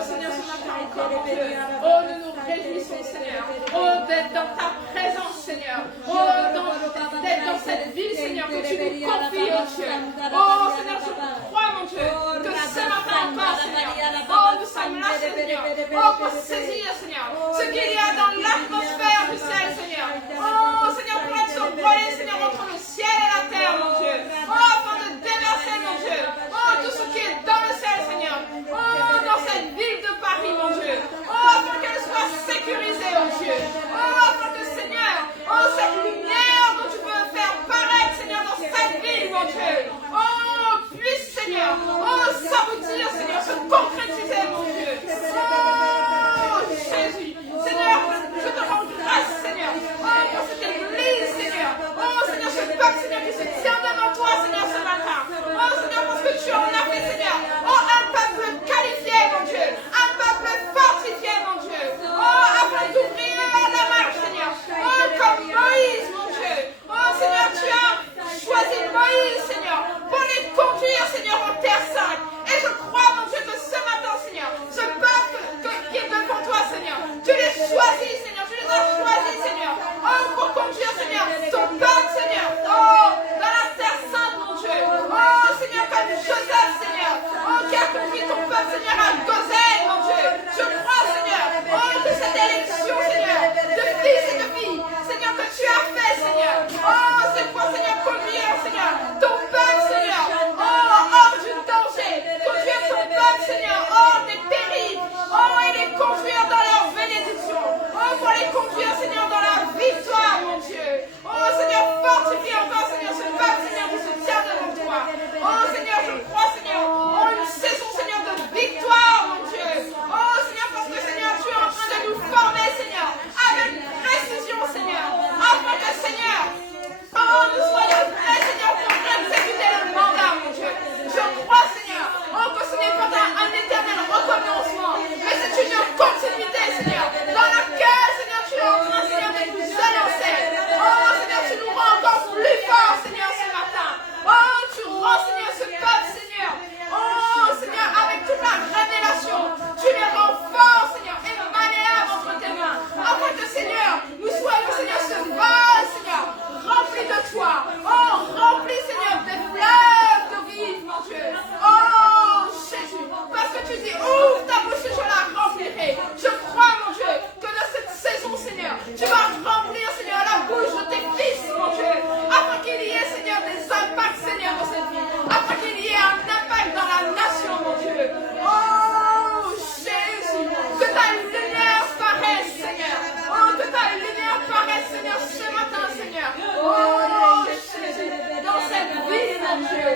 Seigneur, ce matin encore, mon Dieu. Oh, nous nous réjouissons, Seigneur. Oh, d'être dans ta présence, Seigneur. Oh, d'être dans cette ville, Seigneur, que tu nous confies, oh Dieu. Oh, Seigneur, je crois, mon Dieu, que ce matin encore, Seigneur. Oh, nous sommes là, Seigneur. Oh, pour saisir, Seigneur, ce qu'il y a dans l'atmosphère du ciel, Seigneur. Oh, Seigneur, pour être survolé, Seigneur, entre le ciel et la terre, mon Dieu. Oh, afin de déverser, mon Dieu. Oh, tout ce qui est dans le ciel, Seigneur. Oh, dans cette ville de Paris, mon Dieu. Oh, afin qu'elle soit sécurisée, oh Dieu. Oh, afin que, Seigneur, oh, cette lumière dont tu veux faire paraître, Seigneur, dans cette ville, mon Dieu. Oh, puisse, Seigneur, oh, s'aboutir, Seigneur, se concrétiser, mon Dieu. Oh, Jésus. Seigneur, je te rends grâce, Seigneur. Oh, pour cette église, Seigneur. Oh, Seigneur, ce peuple, Seigneur, qui se tient devant toi, Seigneur, ce matin. Oh, Seigneur, parce que tu en as fait, Seigneur. Oh, un peuple qualifié, mon Dieu. Un peuple fortifié, mon Dieu. Oh, afin d'ouvrir la marche, Seigneur. Oh, comme Moïse, mon Dieu. Oh, Seigneur, tu as choisi Moïse, Seigneur, pour les conduire, Seigneur, en terre sainte. Et je crois, mon Dieu, que ce matin, Seigneur, ce peuple qui est devant toi, Seigneur, tu les choisis, Seigneur, tu les as choisis, Seigneur. Oh, pour conduire, Seigneur, ton peuple, Seigneur. Oh, dans la terre sainte, mon Dieu. Oh, Seigneur, comme Joseph, Seigneur. Oh, qui a conduit ton peuple, Seigneur, à Goshen, mon Dieu. Je crois, Seigneur, oh, que cette élection, Seigneur, de fils et de filles, Seigneur, que tu as fait, Seigneur. Oh, c'est pour, Seigneur, conduire, Seigneur, ton peuple, Seigneur. Oh, hors du danger. Conduire ton peuple, Seigneur, hors des périls. Oh, et les conduire dans leur bénédiction. Oh, pour les conduire, Seigneur, dans la victoire, mon Dieu. Oh, Seigneur, fortifie encore, Seigneur, ce peuple, Seigneur, qui se tient devant toi. Oh, Seigneur, je crois, Seigneur, oh, une saison, Seigneur, de victoire, mon Dieu. Oh, Seigneur, parce que, Seigneur, tu es en train de nous former, Seigneur, avec précision, Seigneur, afin que, Seigneur, oh, nous soyons prêts, Seigneur, pour exécuter le mandat, mon Dieu. Je crois, Seigneur, oh, que ce n'est pas un éternel recommencement, mais c'est une continuité, Seigneur, dans laquelle, Seigneur, tu es en train, Seigneur, de nous annoncer. Oh, Seigneur, tu nous rends encore plus forts, Seigneur, ce matin. Oh, tu rends, Seigneur, ce peuple, Seigneur. Oh, Seigneur, avec toute la révélation, tu les rends forts, Seigneur, et malléables entre tes mains. Afin que, Seigneur, nous soyons, Seigneur, ce vase, Seigneur, rempli de toi. Oh, rempli, Seigneur, des fleuves de vie, mon Dieu. Oh, Jésus, parce que tu dis, ouvre ta bouche et je la remplirai. Je crois, mon Dieu, que dans cette saison, Seigneur, tu vas remplir, Seigneur, la bouche de tes fils, mon Dieu, afin qu'il y ait, Seigneur, des impacts, Seigneur, dans cette vie, afin qu'il y ait un impact dans la nation, mon Dieu. Oh, Jésus, que ta lumière paraisse, Seigneur. Oh, que ta lumière paraisse, Seigneur, ce matin, Seigneur. Oh, Jésus, dans cette vie, mon Dieu.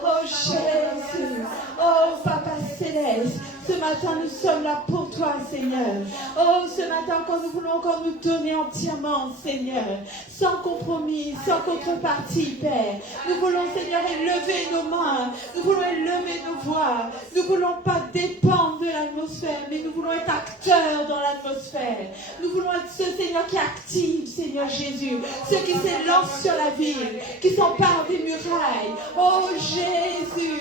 Oh Jésus, oh Papa Céleste, Ce matin, nous sommes là pour toi, Seigneur. Oh, ce matin, quand nous voulons encore nous donner entièrement, Seigneur, sans compromis, sans contrepartie, Père. Nous voulons, Seigneur, élever nos mains. Nous voulons élever nos voix. Nous ne voulons pas dépendre de l'atmosphère, mais nous voulons être acteurs dans l'atmosphère. Nous voulons être ceux, Seigneur, qui activent, Seigneur Jésus. Ceux qui s'élancent sur la ville, qui s'emparent des murailles. Oh, Jésus.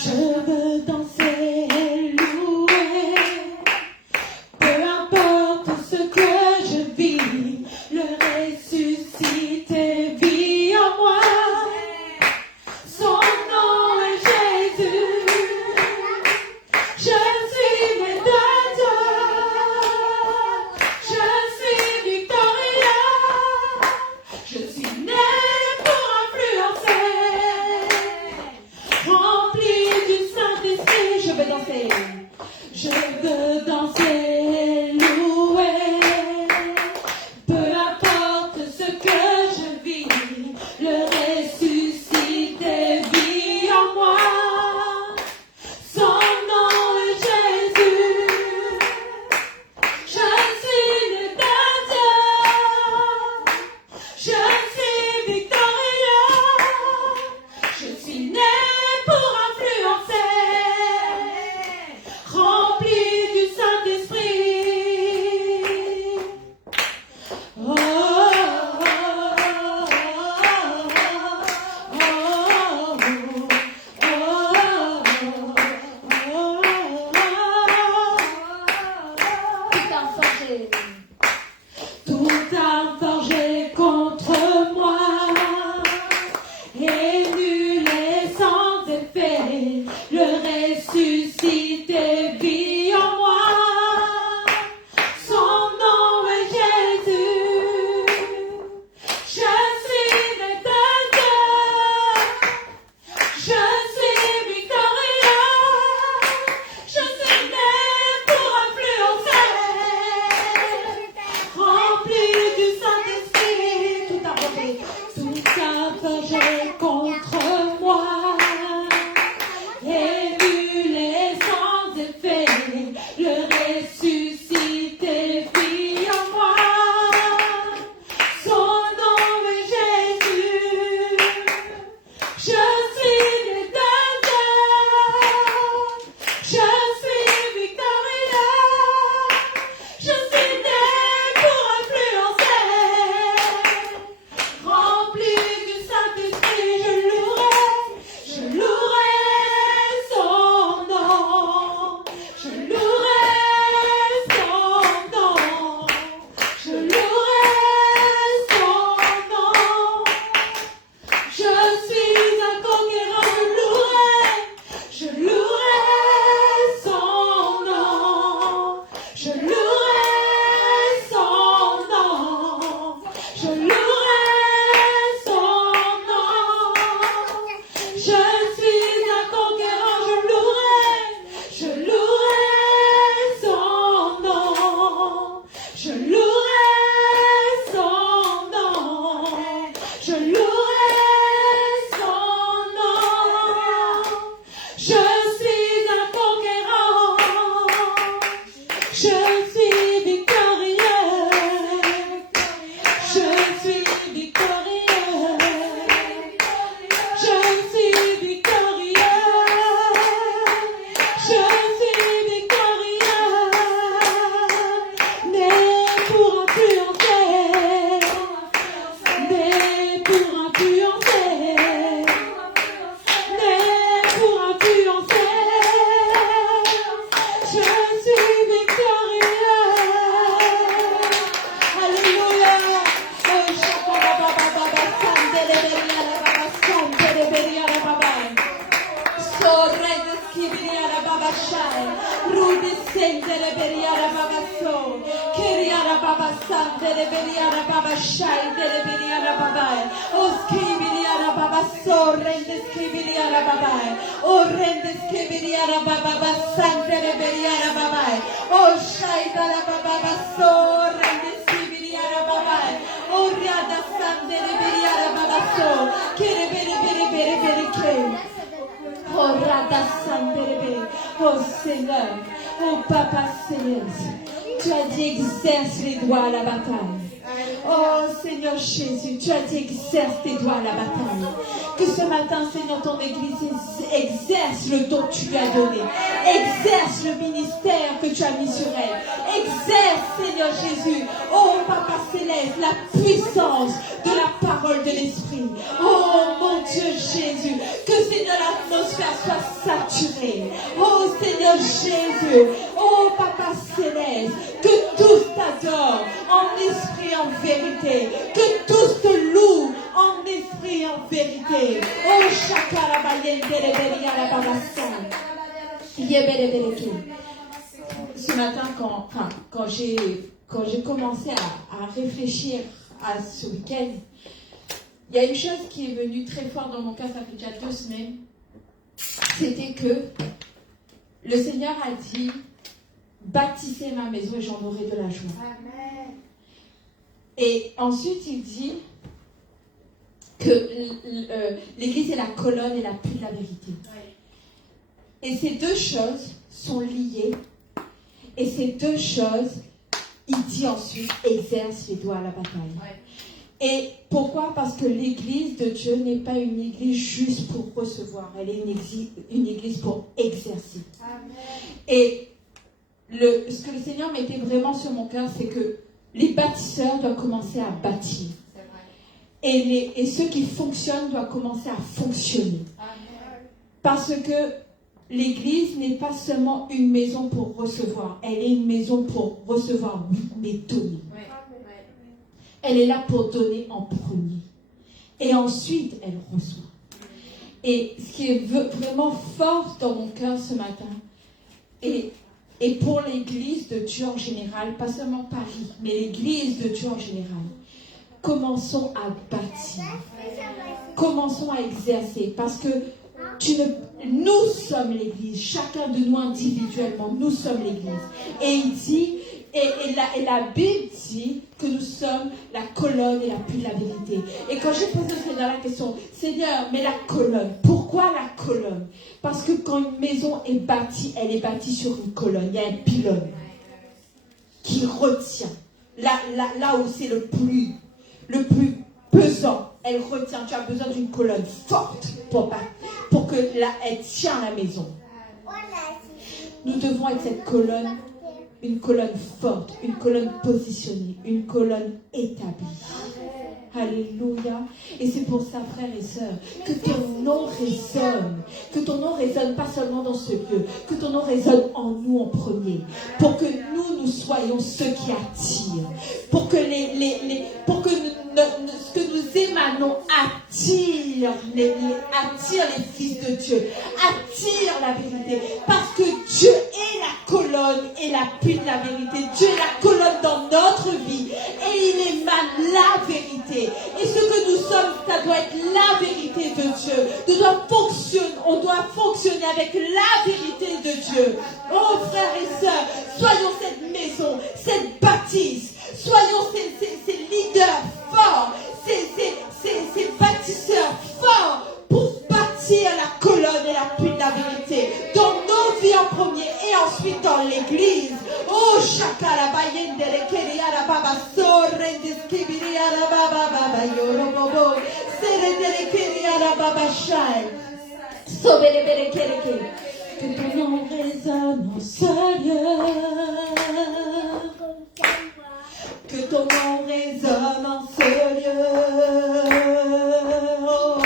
Je veux danser et louer, peu importe ce que je vis, le ressuscité vit en moi. Son nom est Jésus, je suis né de Dieu, je suis victorieux, je suis né pour influencer, rempli du Saint-Esprit. Je veux danser, louer, peu importe ce que je vis, le ressuscité vit en moi. Son nom est Jésus, je suis né de Dieu, je suis victorieux, je suis né pour influencer, rempli du Saint-Esprit. Oh, oh, tout arme forgée contre moi est nul et sans effet. Le ressuscité vit en moi. Son nom est Jésus. Je suis né de Dieu. Je suis victorieux. Je suis né pour influencer. Rempli du Saint-Esprit. Tout a forgé contre moi est nul et sans effet. Le ressuscité vit en moi. Son nom est Jésus. Je suis né de Dieu. Je suis victorieux. Je suis né pour influencer. Rempli du Saint-Esprit, je louerai son nom. Je louerai son nom. Je louerai son nom. Je suis un conquérant, je louerai son nom. Je louerai son nom. Je louerai son nom. Je suis un conquérant, je louerai son nom. Je louerai son nom. Je louerai son nom. Je suis un conquérant. Je suis victorieux. Je suis victorieux. Je suis victorieux. Je suis victorieux. Né pour influencer. Né pour influencer. Né pour influencer. Je suis victorieux. Alléluia. Rudy sendere beriara babaso, keriara babasandere beriara babashai, dere beriara babai, o scriviriara babaso, rende scriviriara babai, o rende scriviriara babasandere beriara babai, o shai dalla babaso, rende scriviriara babai, o riada sandere beriara babas Oh Seigneur, oh Papa Céleste, tu as dit exerce les doigts à la bataille. Oh Seigneur Jésus, tu as dit exerce tes doigts à la bataille. Que ce matin, Seigneur, ton Église exerce le don que tu lui as donné. Exerce le ministère que tu as mis sur elle. Exerce, Seigneur Jésus, oh Papa Céleste, la puissance de la parole de l'Esprit. Oh mon Dieu Jésus, que Seigneur l'atmosphère soit saturée. Oh Seigneur Jésus, oh Papa Céleste, que tous t'adorent en esprit et en vérité. Que tous te louent en esprit et en vérité. Oh ce matin, quand j'ai commencé à réfléchir à ce week-end, il y a une chose qui est venue très fort dans mon cœur, ça fait déjà 2 semaines. C'était que le Seigneur a dit, bâtissez ma maison et j'en aurai de la joie. Amen. Et ensuite, il dit que l'Église est la colonne et l'appui de la vérité. Ouais. Et ces 2 choses sont liées. Et ces 2 choses, il dit ensuite, exerce les doigts à la bataille. Ouais. Et pourquoi? Parce que l'Église de Dieu n'est pas une Église juste pour recevoir. Elle est une église pour exercer. Amen. Et ce que le Seigneur mettait vraiment sur mon cœur, c'est que les bâtisseurs doivent commencer à bâtir. Et ceux qui fonctionnent doivent commencer à fonctionner. Amen. Parce que l'Église n'est pas seulement une maison pour recevoir. Elle est une maison pour recevoir, oui, mais donner. Ouais. Elle est là pour donner en premier. Et ensuite, elle reçoit. Et ce qui est vraiment fort dans mon cœur ce matin, et pour l'Église de Dieu en général, pas seulement Paris, mais l'Église de Dieu en général, commençons à bâtir. Commençons à exercer. Parce que nous sommes l'Église. Chacun de nous individuellement, nous sommes l'Église. Et il dit, et la Bible dit que nous sommes la colonne et l'appui de la vérité. Et quand j'ai posé au Seigneur la question, Seigneur, mais la colonne, pourquoi la colonne? Parce que quand une maison est bâtie, elle est bâtie sur une colonne. Il y a un pylône qui retient. Là où c'est le plus pesant, elle retient. Tu as besoin d'une colonne forte pour que elle tient la maison. Nous devons être cette colonne. Une colonne forte, une colonne positionnée, une colonne établie. Alléluia. Et c'est pour ça, frères et sœurs, que ton nom résonne. Que ton nom résonne pas seulement dans ce lieu, que ton nom résonne en nous en premier. Pour que nous soyons ceux qui attirent. Pour que ce que nous émanons attire les fils de Dieu. Attire la vérité. Parce que Dieu est la colonne et l'appui de la vérité. Dieu est la colonne dans notre vie. Et il émane la vérité. Et ce que nous sommes, ça doit être la vérité de Dieu. On doit fonctionner avec la vérité de Dieu. Oh frères et sœurs, soyons cette maison, cette bâtisse. Soyons ces leaders forts, ces bâtisseurs forts pour bâtir la colonne et l'appui de la vérité dans nos vies en premier et ensuite dans l'église. Oh shakara bayende rekeri arababa sorrende skibiri arababa baba yorobobo serende rekeri arababa shai sobere berekereke. Que ton nom résonne en ce lieu. Que ton nom résonne en ce lieu. Oh,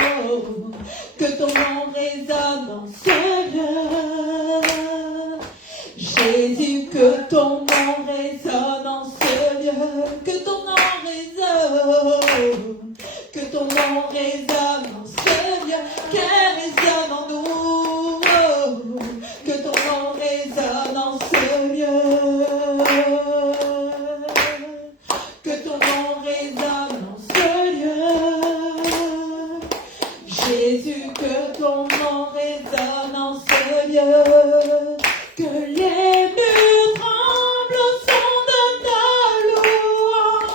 que ton nom résonne en ce lieu. Jésus, que ton nom résonne en ce lieu. Que ton nom résonne. Que ton nom résonne en ce lieu. Qu'elle résonne en nous. Oh, que ton nom résonne en ce lieu. Que ton nom résonne en ce lieu. Jésus, que ton nom résonne en ce lieu. Que les murs tremblent au son de ta louange.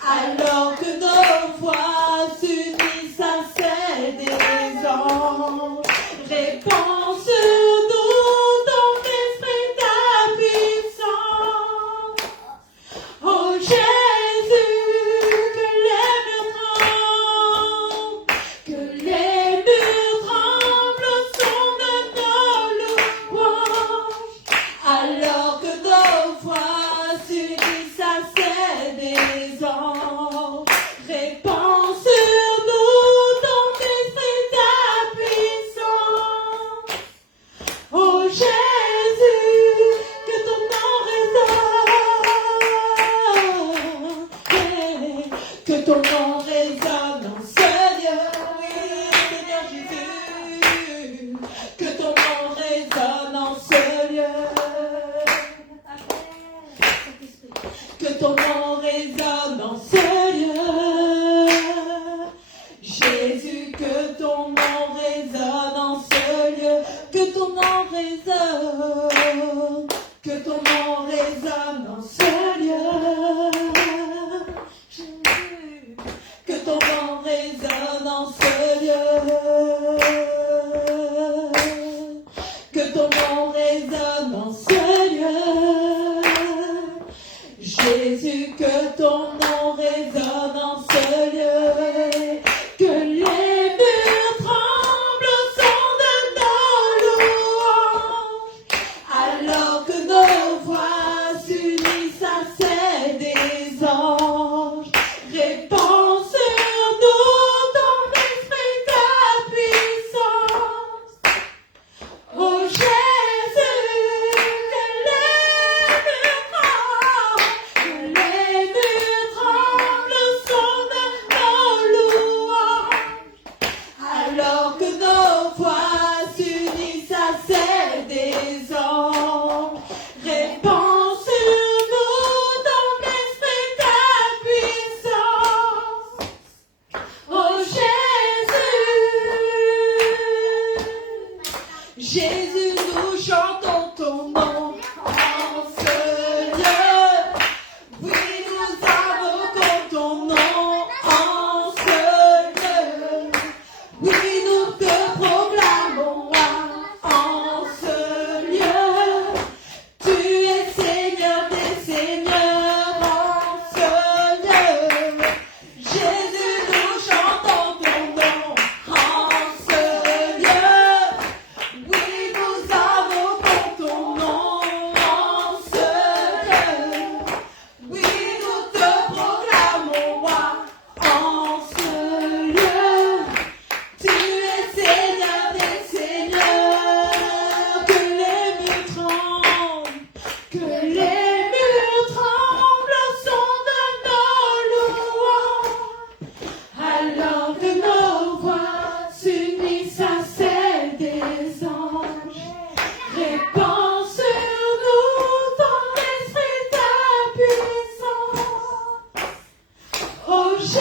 Alors que nos voix s'unissent à ton nom résonne en ce lieu. Jésus, que ton nom résonne en ce lieu. Que ton nom résonne. Que ton nom résonne en ce lieu. Jésus, que ton nom résonne en ce lieu. Que ton nom résonne en ce lieu. Jésus, que ton nom résonne en ce lieu. Que les murs tremblent au son de nos louanges, alors que nos voix s'unissent à celles des anges. Répands sur nous ton esprit, ta puissance. Oh Jésus, que les murs tremblent au son de nos louanges, alors que nos voix s'unissent à celles des anges. Répands sur nous ton esprit, ta puissance. Oh Jésus, Jésus, nous chantons ton nom en ce lieu. Oui, nous invoquons ton nom en ce lieu. Oui, nous te proclamons roi en ce lieu. Tu es Seigneur des seigneurs en ce lieu. Jésus, nous chantons ton nom en ce lieu. Oui, nous invoquons ton nom en ce lieu. Oui, nous te proclamons roi en ce lieu. Tu es Seigneur des seigneurs. Que les murs tremblent, que les murs tremblent au son de nos louanges, alors que nos voix s'unissent à celles des anges. Répands sur nous ton esprit, ta puissance. Oh Jésus,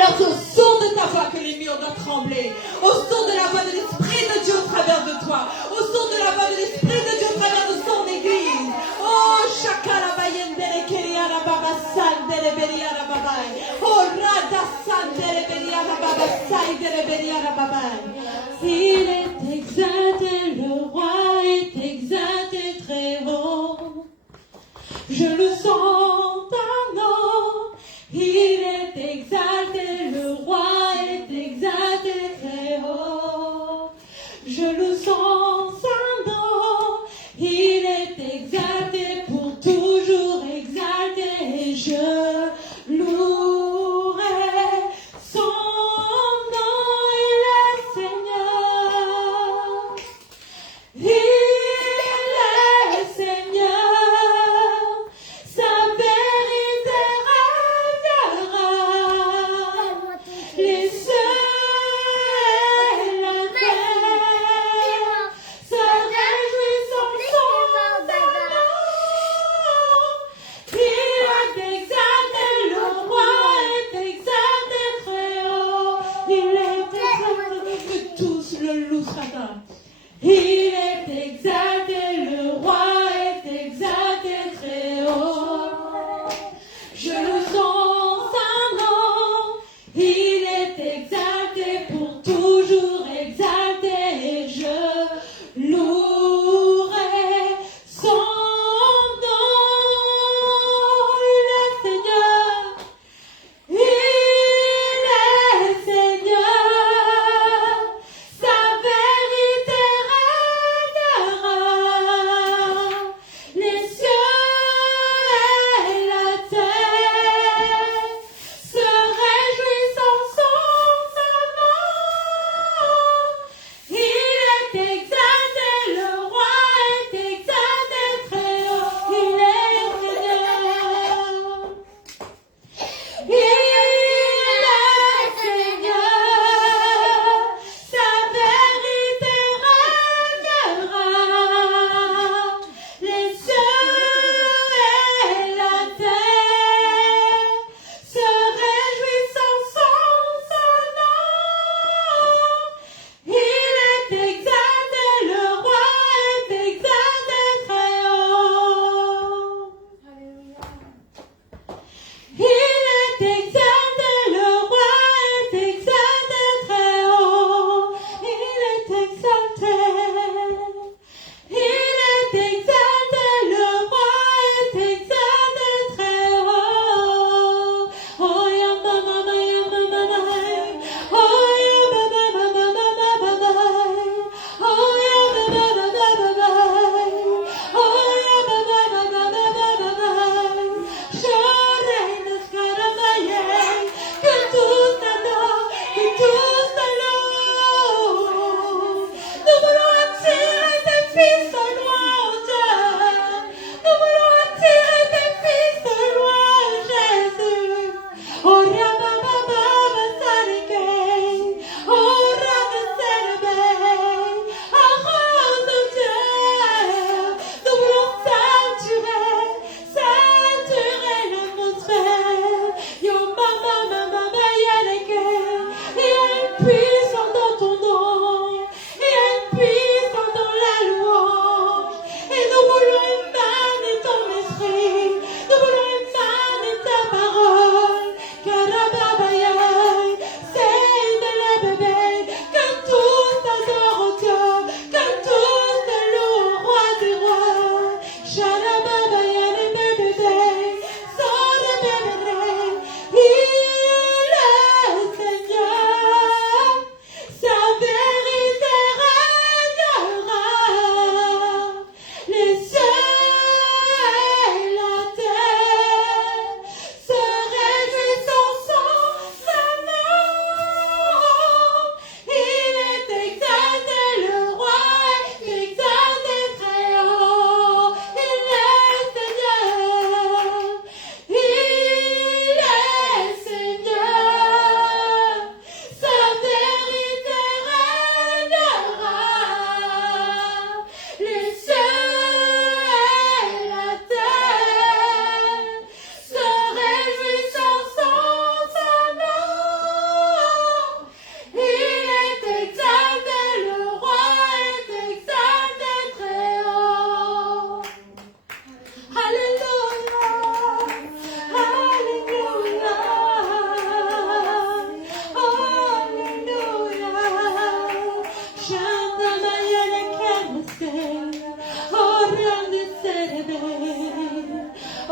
Alors au son de ta voix que les murs doivent trembler, au son de la voix de l'Esprit de Dieu au travers de toi, au son de la voix de l'Esprit de Dieu au travers de son Église. Oh, Shakara Bayendele Keriara Baba Sandele Beriara Babai. Oh, Rada Sandele Beriara Baba Saidele Beriara Babai. Il est exalté, le roi est exalté très haut. Je le sens tellement. Il est exalté, le roi est exalté très haut. Je le sens tellement. Il est exalté pour toujours exalté. Et je louerai son nom. Il est Seigneur. Il est Seigneur. Sa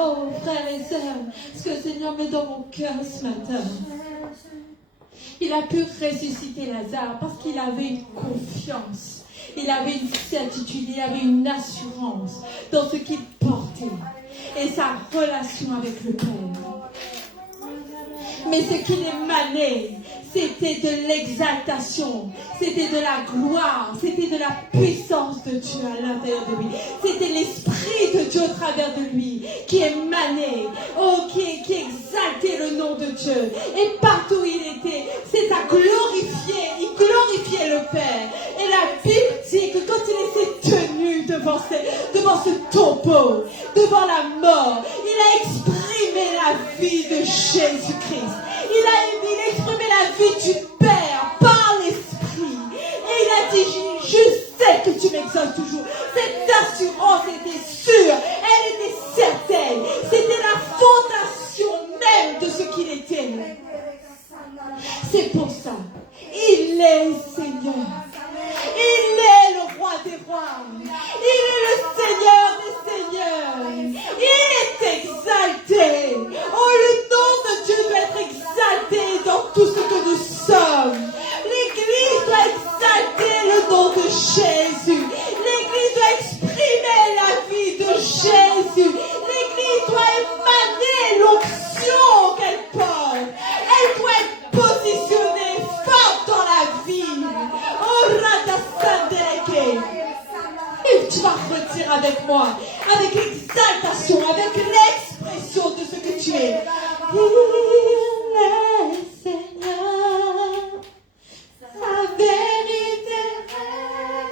Oh, frères et sœurs, ce que le Seigneur met dans mon cœur ce matin. Il a pu ressusciter Lazare parce qu'il avait une confiance. Il avait une certitude, il avait une assurance dans ce qu'il portait et sa relation avec le Père. Mais ce qu'il émanait, c'était de l'exaltation, c'était de la gloire, c'était de la puissance de Dieu à l'intérieur de lui. C'était l'Esprit de Dieu au travers de lui qui émanait, qui exaltait le nom de Dieu. Et partout où il était, c'est à glorifier, il glorifiait le Père. Et la Bible dit que quand il était tenu devant ce tombeau, devant la mort, il a exprimé la vie de Jésus-Christ. Il a exprimé la vie du Père par l'Esprit. Et il a dit, je sais que tu m'exaltes toujours. Cette assurance était sûre, elle était certaine. C'était la fondation même de ce qu'il était. C'est pour ça, il est Seigneur. Il est le roi des rois. Il est le Seigneur des seigneurs. Il est exalté. Oh, le nom de Dieu doit être exalté dans tout ce que nous sommes. L'Église doit exalter le nom de Jésus. L'Église doit exprimer la vie de Jésus. L'Église doit émaner l'onction qu'elle porte. Elle doit être positionnée forte dans la vie. Oh, Radasandeke. Et tu vas redire avec moi, avec exaltation, avec l'expression de ce que tu es. Il est Seigneur, sa vérité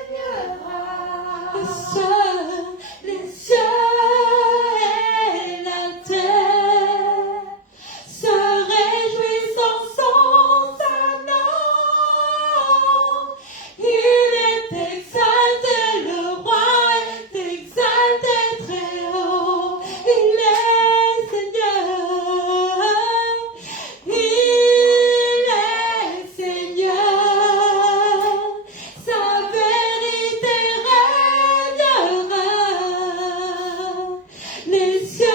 régnera. Les cieux et la terre se réjouissent en son nom. Il est exalté, le roi est exalté très haut. Il est Seigneur, il est Seigneur. Sa vérité régnera. Les cieux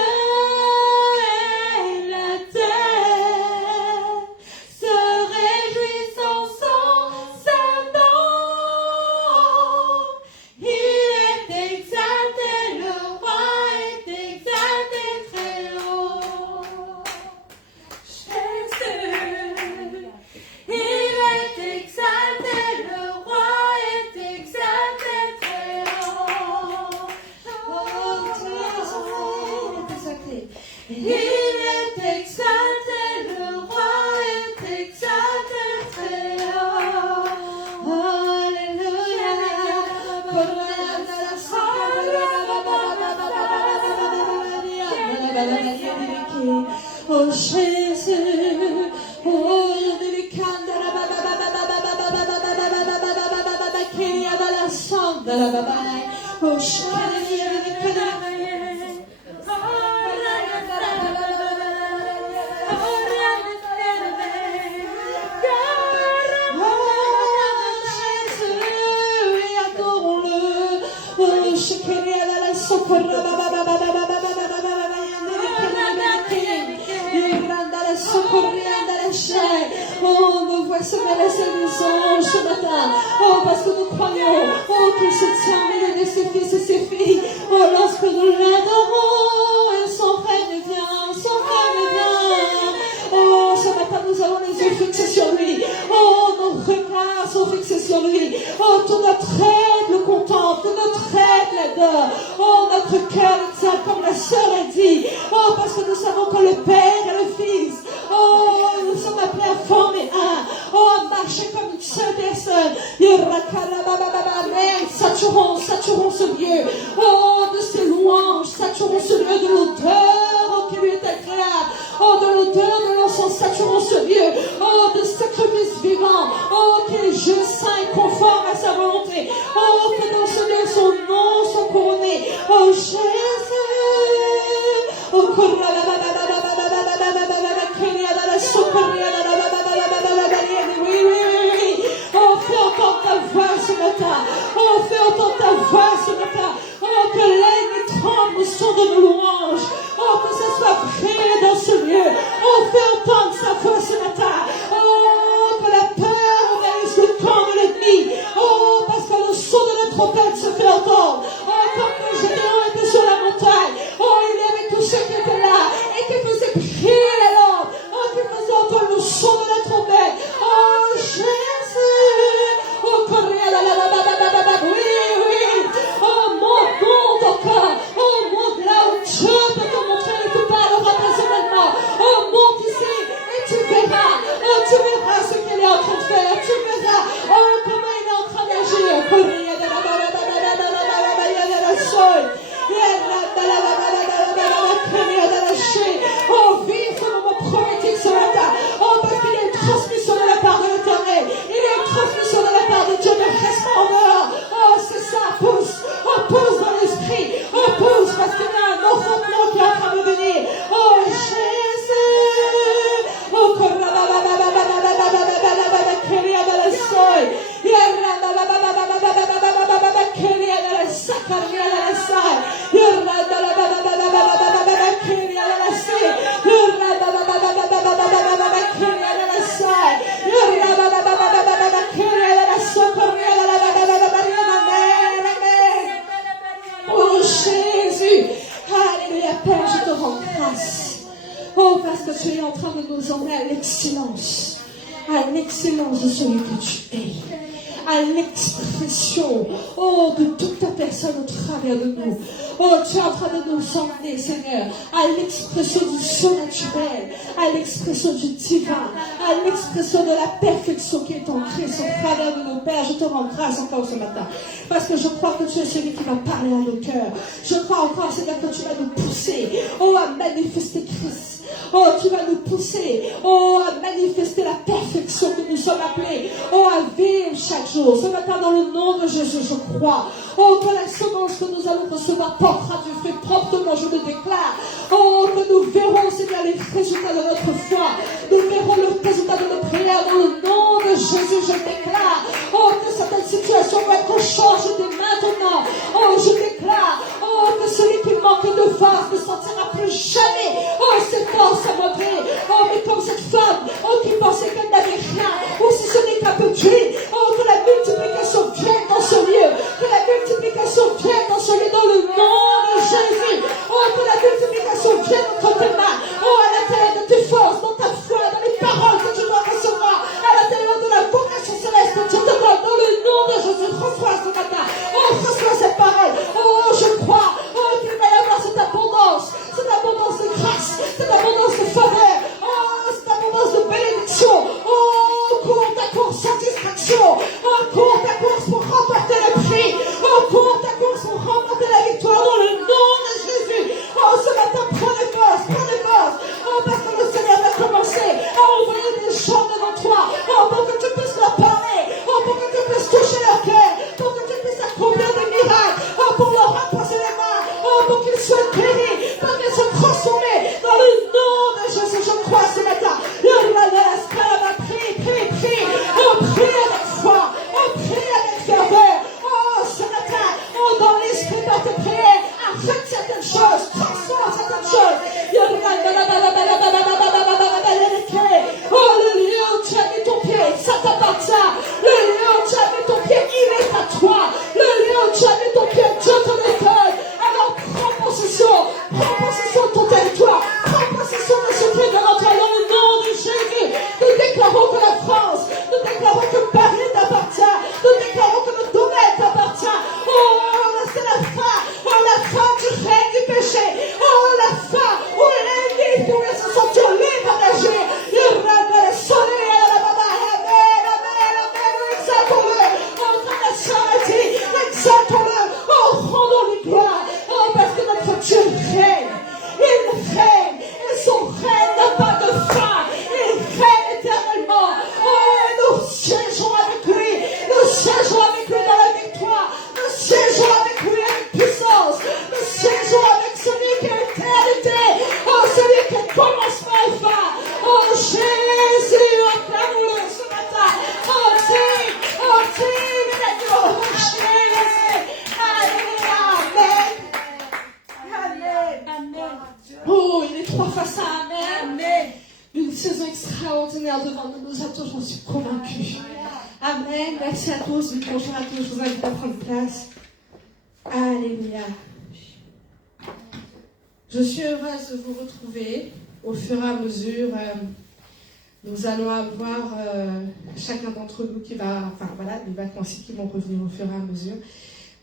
et la terre se réjouissent en son nom. Il est exalté, le roi est exalté très haut. Jésus, il est exalté, le roi est exalté très haut. Oh, Jésus, il est exalté, le roi est exalté très haut. Alléluia. Oh Jésus, oh Oh, nous voici les anges ce matin. Oh, parce que nous croyons, oh, qu'il se tient au milieu de ses fils et ses filles. Oh, lorsque nous l'adorons, et son règne vient, son règne vient. Oh, ce matin, nous avons les yeux fixés sur lui. Oh, nos regards sont fixés sur lui. Oh, tout notre être le contemple, tout notre être l'adore. Oh, notre cœur l'exalte, comme la sœur a dit. Oh, parce que nous savons que le Père et le Fils, oh, nous sommes appelés à former un. Oh, à marcher comme une seule personne. Saturons ce lieu. Oh, de ses louanges. Saturons ce lieu de l'odeur, oh, qui lui est agréable. Oh, de l'odeur de l'encens. Saturons ce lieu. Oh, de sacrifice vivant. Oh, qui est juste, saint et conforme à sa volonté. Oh, que dans ce lieu son nom soit couronné. Oh, Jésus. Oh, oh, fais entendre ta voix ce matin. Oh, fais entendre ta voix ce matin. Oh, que l'aigle tremble son Oh, fais entendre sa voix ce matin. Oh, que la peur envahisse le camp de l'ennemi. Oh, parce que le son de la trompette se fait entendre. Oh, comme le Gédéon était sur la montagne. Oh, il y avait tous ceux qui étaient là et qui faisaient prier la lampe. Oh, qui faisaient entendre le son de la trompette. Oh, Jésus. Oh, oui, oui. Oh, monte encore. Oh, monte là où Dieu peut te montrer et te parlera personnellement. Oh, monte ici et tu verras. Oh, tu verras ce qu'il est en train de faire. Tu verras. Oh, comment il est en train d'agir. Oh, vive ce moment prophétique ce matin. Oh, parce qu'il y a une transmission de la part de l'Éternel. Il y a une transmission de la part de Dieu. Ne reste pas en dehors. Oh, c'est ça, pousse. Oh, pousse dans l'esprit. Oh, pousse parce qu'il y a un enfantement qui est en train de venir. Oh, Jésus. Oh, oh Jésus, alléluia, Père, je te rends grâce. Oh, parce que tu es en train de nous emmener à l'excellence de celui que tu es, à l'expression, oh, de toute ta personne au travers de nous. Oh, tu es en train de nous emmener, Seigneur, à l'expression du surnaturel, à l'expression du divin, à l'expression de la perfection qui est en Christ au travers de nos pères. Je te rends grâce encore ce matin, parce que je crois que tu es celui qui va parler à nos cœurs. Je crois encore, Seigneur, que tu vas nous pousser, oh, à manifester Christ. Oh, tu vas nous pousser, oh, à manifester la perfection que nous sommes appelés, oh, à vivre chaque jour. Ce matin, dans le nom de Jésus, je crois, oh, que la semence que nous allons recevoir portera du fruit promptement, je le déclare. Oh, que nous verrons, Seigneur, les résultats de notre foi. Nous verrons le résultat de nos prières dans le nom de Jésus, je déclare. Oh, que certaines situations vont être changées dès maintenant. Oh, je déclare, oh, que celui qui manque de force ne sentira plus jamais, oh, ses forces à montrer. Oh, mais comme cette femme, oh, qui pensait qu'elle n'avait rien, oh, si ce n'est qu'un petit, oh, que la multiplication vienne dans ce lieu, que la multiplication vienne dans ce lieu, dans le nom de Jésus. Oh, que la multiplication vienne entre tes mains, oh, à l'intérieur de tes forces, dans ta foi, dans les paroles que tu dois recevoir, à l'intérieur de la vocation céleste que Dieu te donne, dans le nom de Jésus. Reçois ce matin, oh, reçois cette parole, oh, je crois, oh, qu'il va y avoir cette abondance de grâce, cette abondance de faveur, oh, cette abondance de bénédiction, oh, cours ta course, satisfaction, oh, cours ta course pour remporter le prix, oh, cours ta course pour remporter la victoire dans le nom de Jésus. Oh, ce matin, prends les forces, oh, parce que le Seigneur va commencer à envoyer des gens devant toi, oh, pour que tu puisses leur parler, oh, pour que tu puisses toucher leur cœur, pour que tu puisses accomplir des miracles, oh, pour leur rapprocher les mains, oh, pour qu'ils soient guéris, pour qu'ils soient transformés dans le nom de Jésus. Je crois ce matin. Prie, oh, prie avec foi, oh, prie avec ferveur, oh, ce matin, oh, dans l'esprit de tes prières, affecte certaines choses, transforme certaines choses. Oh, le lieu où tu as mis ton pied, ça t'appartient. Le lieu où tu as mis ton pied, il est à toi. Le lieu où tu as mis ton pied, Dieu te le donne. Alors prends possession de ton territoire, prends possession de ce qui est de notre dans le nom de Jésus. Nous déclarons que la France, nous déclarons que Paris t'appartient, nous déclarons que le domaine t'appartient. Oh, c'est la fin du règne du péché. Oh, la fin où l'ennemi pouvait se sentir libre d'agir. Il ramène le soleil à la baba. Amen, exaltons-le. Oh, comme la sœur a dit, exaltons-le. Oh, rendons-lui gloire. Oh, parce que notre Dieu règne. Il règne. Et son règne n'a pas de fin. Il règne éternellement. Oh, nous siégeons avec lui. Nous siégeons avec lui dans la victoire. Nous siégeons avec lui avec puissance. Nous siégeons avec celui qui est éternité. Oh, celui qui est commencement et fin. Oh, Jésus, acclame-le ce matin. Oh, Dieu, oh, Jésus. Alléluia. Amen. Oh, il est trois fois ça. Amen. saison extraordinaire devant nous. Nous sommes toujours convaincus. Amen. Merci à tous. Bonjour à tous. Je vous invite à prendre place. Alléluia. Je suis heureuse de vous retrouver au fur et à mesure. Nous allons avoir chacun d'entre nous qui va, enfin voilà, les vacanciers qui vont revenir au fur et à mesure.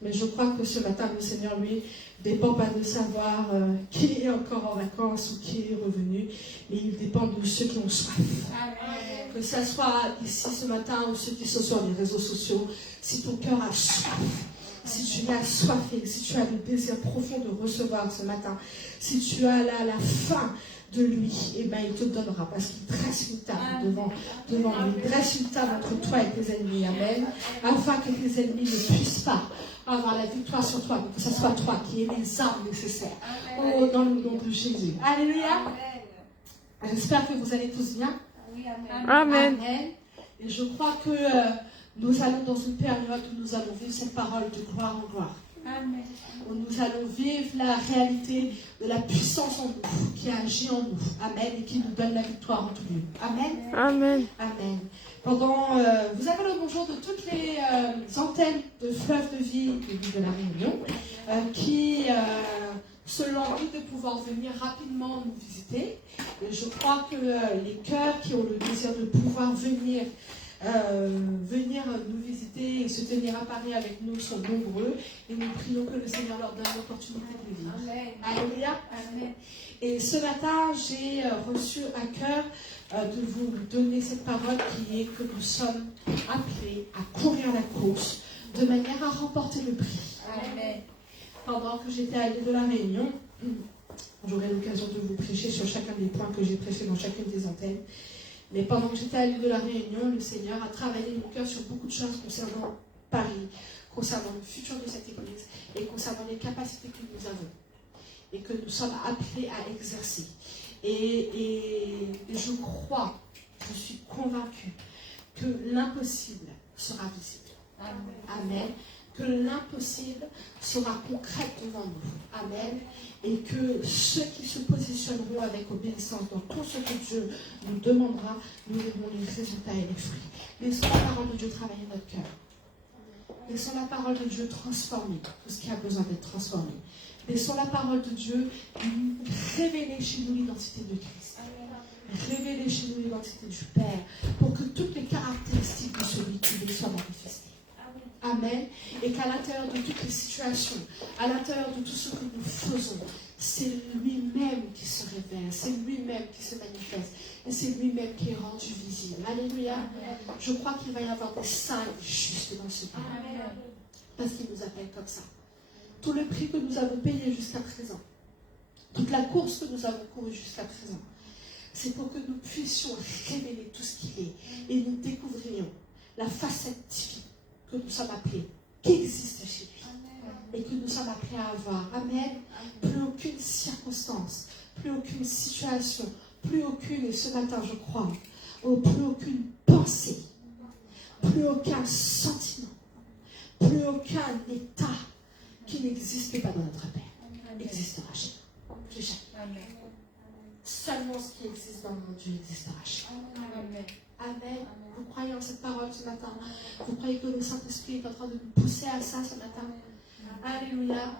Mais je crois que ce matin, le Seigneur, lui, dépend pas de savoir qui est encore en vacances ou qui est revenu, mais il dépend de ceux qui ont soif. Amen. Que ce soit ici ce matin ou ceux qui sont sur les réseaux sociaux, si ton cœur a soif, si tu es assoiffé, si tu as le désir profond de recevoir ce matin, si tu as la faim de lui, eh ben, il te donnera parce qu'il dresse une table devant lui. Il dresse une table entre toi et tes ennemis. Amen. Afin que tes ennemis ne puissent pas avoir la victoire sur toi, que ce soit toi qui aies les armes nécessaires. Oh, dans le nom de Jésus. Alléluia. J'espère que vous allez tous bien. Amen. Amen. Et je crois que nous allons dans une période où nous allons vivre cette parole de gloire en gloire. Amen. Où nous allons vivre la réalité de la puissance en nous, qui agit en nous. Amen. Et qui nous donne la victoire en tout lieu. Amen. Amen. Amen. Vous avez le bonjour de toutes les antennes de Fleuve de Vie de la Réunion qui se languissent de pouvoir venir rapidement nous visiter. Et je crois que les cœurs qui ont le désir de pouvoir venir nous visiter et se tenir à Paris avec nous sont nombreux et nous prions que le Seigneur leur donne l'opportunité de vivre. Amen. Alléluia. Amen. Et ce matin, j'ai reçu à cœur de vous donner cette parole qui est que nous sommes appelés à courir la course de manière à remporter le prix. Amen. Pendant que j'étais à l'île de la Réunion, j'aurai l'occasion de vous prêcher sur chacun des points que j'ai prêchés dans chacune des antennes. Mais pendant que j'étais à l'île de la Réunion, le Seigneur a travaillé mon cœur sur beaucoup de choses concernant Paris, concernant le futur de cette Église et concernant les capacités que nous avons et que nous sommes appelés à exercer. Et je crois, je suis convaincue que l'impossible sera visible. Amen. Que l'impossible sera concret devant nous. Amen. Et que ceux qui se positionneront avec obéissance dans tout ce que Dieu nous demandera, nous verrons les résultats et les fruits. Laissons la parole de Dieu travailler notre cœur. Laissons la parole de Dieu transformer tout ce qui a besoin d'être transformé. Laissons la parole de Dieu révéler chez nous l'identité de Christ. Révéler chez nous l'identité du Père pour que toutes les caractéristiques de celui qui est soient manifestées. Amen. Et qu'à l'intérieur de toutes les situations, à l'intérieur de tout ce que nous faisons, c'est lui-même qui se révèle, c'est lui-même qui se manifeste, et c'est lui-même qui est rendu visible. Alléluia. Je crois qu'il va y avoir des signes justes dans ce pays. Parce qu'il nous appelle comme ça. Tout le prix que nous avons payé jusqu'à présent, toute la course que nous avons courue jusqu'à présent, c'est pour que nous puissions révéler tout ce qu'il est et nous découvrions la facette divine que nous sommes appelés, qui existe chez lui et que nous sommes appelés à avoir. Amen. Plus aucune circonstance, plus aucune situation, plus aucune, et ce matin je crois, plus aucune pensée, plus aucun sentiment, plus aucun état qui n'existe pas dans notre Père existera chez nous. Plus jamais. Seulement ce qui existe dans mon Dieu existera chez nous. Amen. Vous croyez en cette parole ce matin? Vous croyez que le Saint-Esprit est en train de nous pousser à ça ce matin? Alléluia.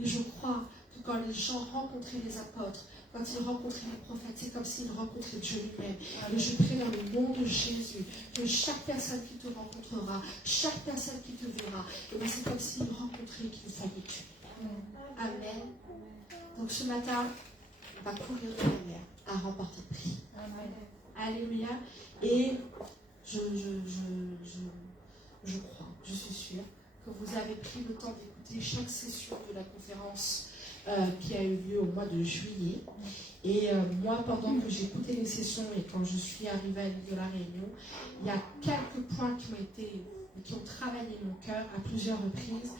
Et je crois que quand les gens rencontraient les apôtres, quand ils rencontraient les prophètes, c'est comme s'ils rencontraient Dieu lui-même. Et je prie dans le nom de Jésus que chaque personne qui te rencontrera, chaque personne qui te verra, et bien c'est comme s'ils rencontraient qu'il fallait Dieu. Amen. Donc ce matin, on va courir de manière à remporter le prix. Alléluia. Et je crois, je suis sûre que vous avez pris le temps d'écouter chaque session de la conférence qui a eu lieu au mois de juillet. Et moi, pendant que j'écoutais les sessions et quand je suis arrivée à l'île de la Réunion, il y a quelques points qui ont travaillé mon cœur à plusieurs reprises.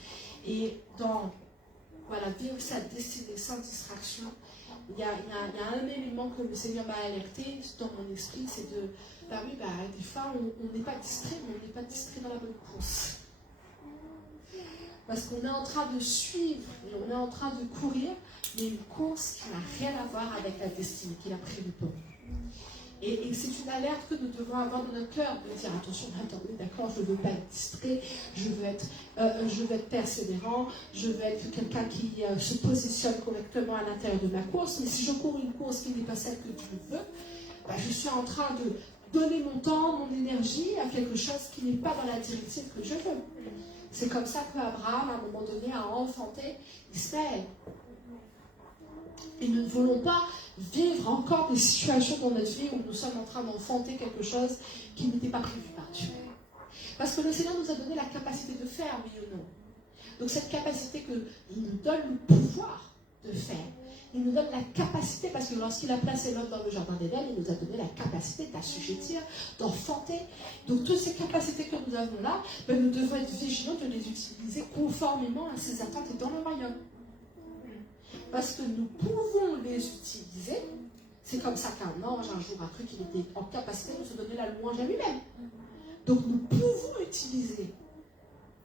Et dans vivre sa destinée sans distraction, il y a un élément que le Seigneur m'a alerté dans mon esprit, c'est des fois on n'est pas distrait, mais on n'est pas distrait dans la bonne course. Parce qu'on est en train de suivre et on est en train de courir, mais une course qui n'a rien à voir avec la destinée qu'il a prévue pour nous. Et c'est une alerte que nous devons avoir dans notre cœur, de dire attention, attendez, d'accord, je ne veux pas être distrait, je veux être persévérant, je veux être quelqu'un qui se positionne correctement à l'intérieur de ma course. Mais si je cours une course qui n'est pas celle que Dieu veut, je suis en train de donner mon temps, mon énergie à quelque chose qui n'est pas dans la directive que je veux. C'est comme ça qu'Abraham, à un moment donné, a enfanté Ismaël. Et nous ne voulons pas vivre encore des situations dans notre vie où nous sommes en train d'enfanter quelque chose qui n'était pas prévu par Dieu. Parce que le Seigneur nous a donné la capacité de faire, oui ou non. Donc cette capacité qu'il nous donne le pouvoir de faire, il nous donne la capacité, parce que lorsqu'il a placé l'homme dans le jardin d'Éden, il nous a donné la capacité d'assujettir, d'enfanter. Donc toutes ces capacités que nous avons là, nous devons être vigilants de les utiliser conformément à ses attentes et dans le royaume. Parce que nous pouvons les utiliser. C'est comme ça qu'un ange, un jour, a cru qu'il était en capacité de se donner la louange à lui-même. Donc nous pouvons utiliser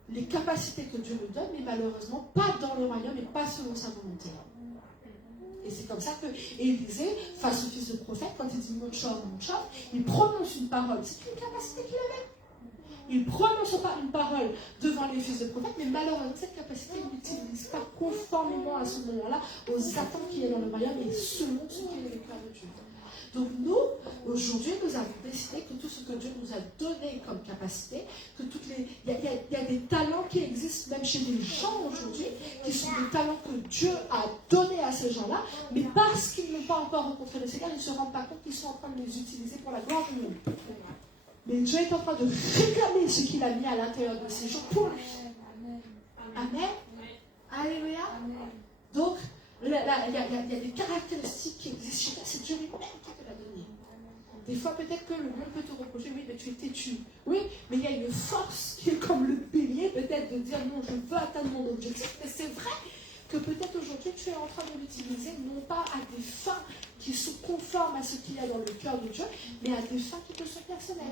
les capacités que Dieu nous donne, mais malheureusement pas dans le royaume et pas selon sa volonté. Et c'est comme ça que Élisée, face au fils de prophète, quand il dit mon chauve, il prononce une parole. C'est une capacité qu'il avait. Il ne prononce pas une parole devant les fils de prophète, mais malheureusement, cette capacité, il n'utilise pas conformément à ce moment-là aux attentes qu'il y a dans le royaume et selon ce qui est le cœur de Dieu. Donc nous, aujourd'hui, nous avons décidé que tout ce que Dieu nous a donné comme capacité, que il y a des talents qui existent même chez les gens aujourd'hui, qui sont des talents que Dieu a donnés à ces gens-là, mais parce qu'ils n'ont pas encore rencontré le Seigneur, ils ne se rendent pas compte qu'ils sont en train de les utiliser pour la gloire du monde. Mais Dieu est en train de réclamer ce qu'il a mis à l'intérieur de ces gens pour lui. Amen. Alléluia. Donc, il y a des caractéristiques qui existent chez toi. C'est Dieu lui-même qui te l'a donné. Des fois, peut-être que le monde peut te reprocher, oui, mais tu es têtu. Oui, mais il y a une force qui est comme le bélier, peut-être de dire non, je veux atteindre mon objectif. Mais c'est vrai que peut-être aujourd'hui, tu es en train de l'utiliser, non pas à des fins qui sont conformes à ce qu'il y a dans le cœur de Dieu, mais à des fins qui te sont personnelles.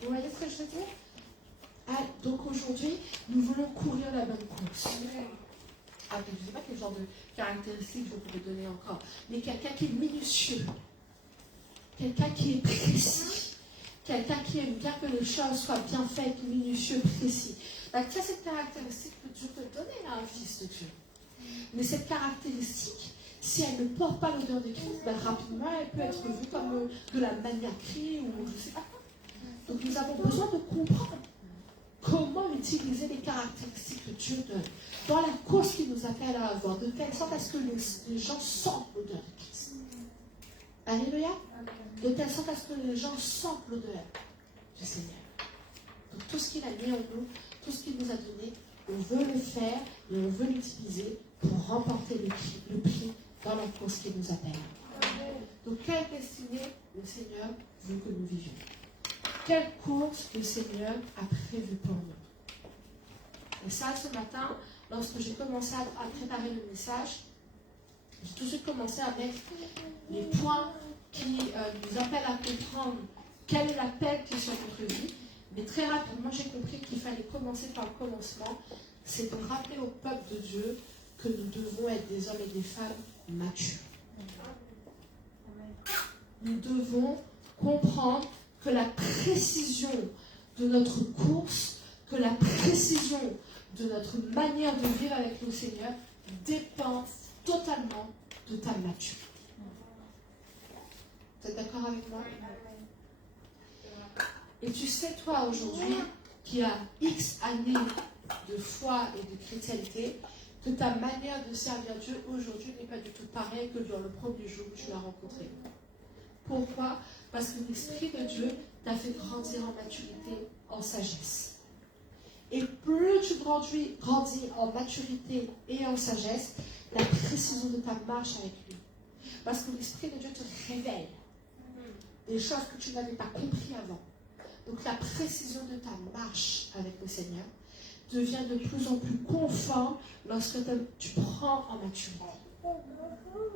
Vous voyez ce que je veux dire? Donc aujourd'hui, nous voulons courir la bonne course. Je ne sais pas quel genre de caractéristiques je pourrais donner encore, mais quelqu'un qui est minutieux, quelqu'un qui est précis, quelqu'un qui aime bien que les choses soient bien faites, minutieux, précis. Tu as cette caractéristique que Dieu peut donner à un fils de Dieu. Mais cette caractéristique, si elle ne porte pas l'odeur de Christ, rapidement, elle peut être vue comme de la maniaquerie ou je ne sais pas quoi. Donc nous avons besoin de comprendre comment utiliser les caractéristiques que Dieu donne dans la course qu'il nous appelle à avoir, de telle sorte à ce que les gens sentent l'odeur de Christ. Alléluia. De telle sorte à ce que les gens sentent l'odeur du Seigneur. Donc tout ce qu'il a mis en nous, tout ce qu'il nous a donné, on veut le faire et on veut l'utiliser pour remporter le prix dans la course qu'il nous appelle. Donc quelle destinée le Seigneur veut que nous vivions? Quelle course le Seigneur a prévue pour nous? Et ça, ce matin, lorsque j'ai commencé à préparer le message, j'ai tout de suite commencé à mettre les points qui nous appellent à comprendre quel est l'appel qui est sur notre vie. Mais très rapidement, j'ai compris qu'il fallait commencer par le commencement. C'est de rappeler au peuple de Dieu que nous devons être des hommes et des femmes matures. Nous devons comprendre que la précision de notre course, que la précision de notre manière de vivre avec le Seigneur dépend totalement de ta maturité. Vous êtes d'accord avec moi? Et tu sais, toi, aujourd'hui, qui as X années de foi et de chrétienté, que ta manière de servir Dieu aujourd'hui n'est pas du tout pareille que dans le premier jour où tu l'as rencontré. Pourquoi? Parce que l'Esprit de Dieu t'a fait grandir en maturité, en sagesse. Et plus tu grandis en maturité et en sagesse, la précision de ta marche avec lui. Parce que l'Esprit de Dieu te révèle des choses que tu n'avais pas compris avant. Donc la précision de ta marche avec le Seigneur devient de plus en plus conforme lorsque tu prends en maturité.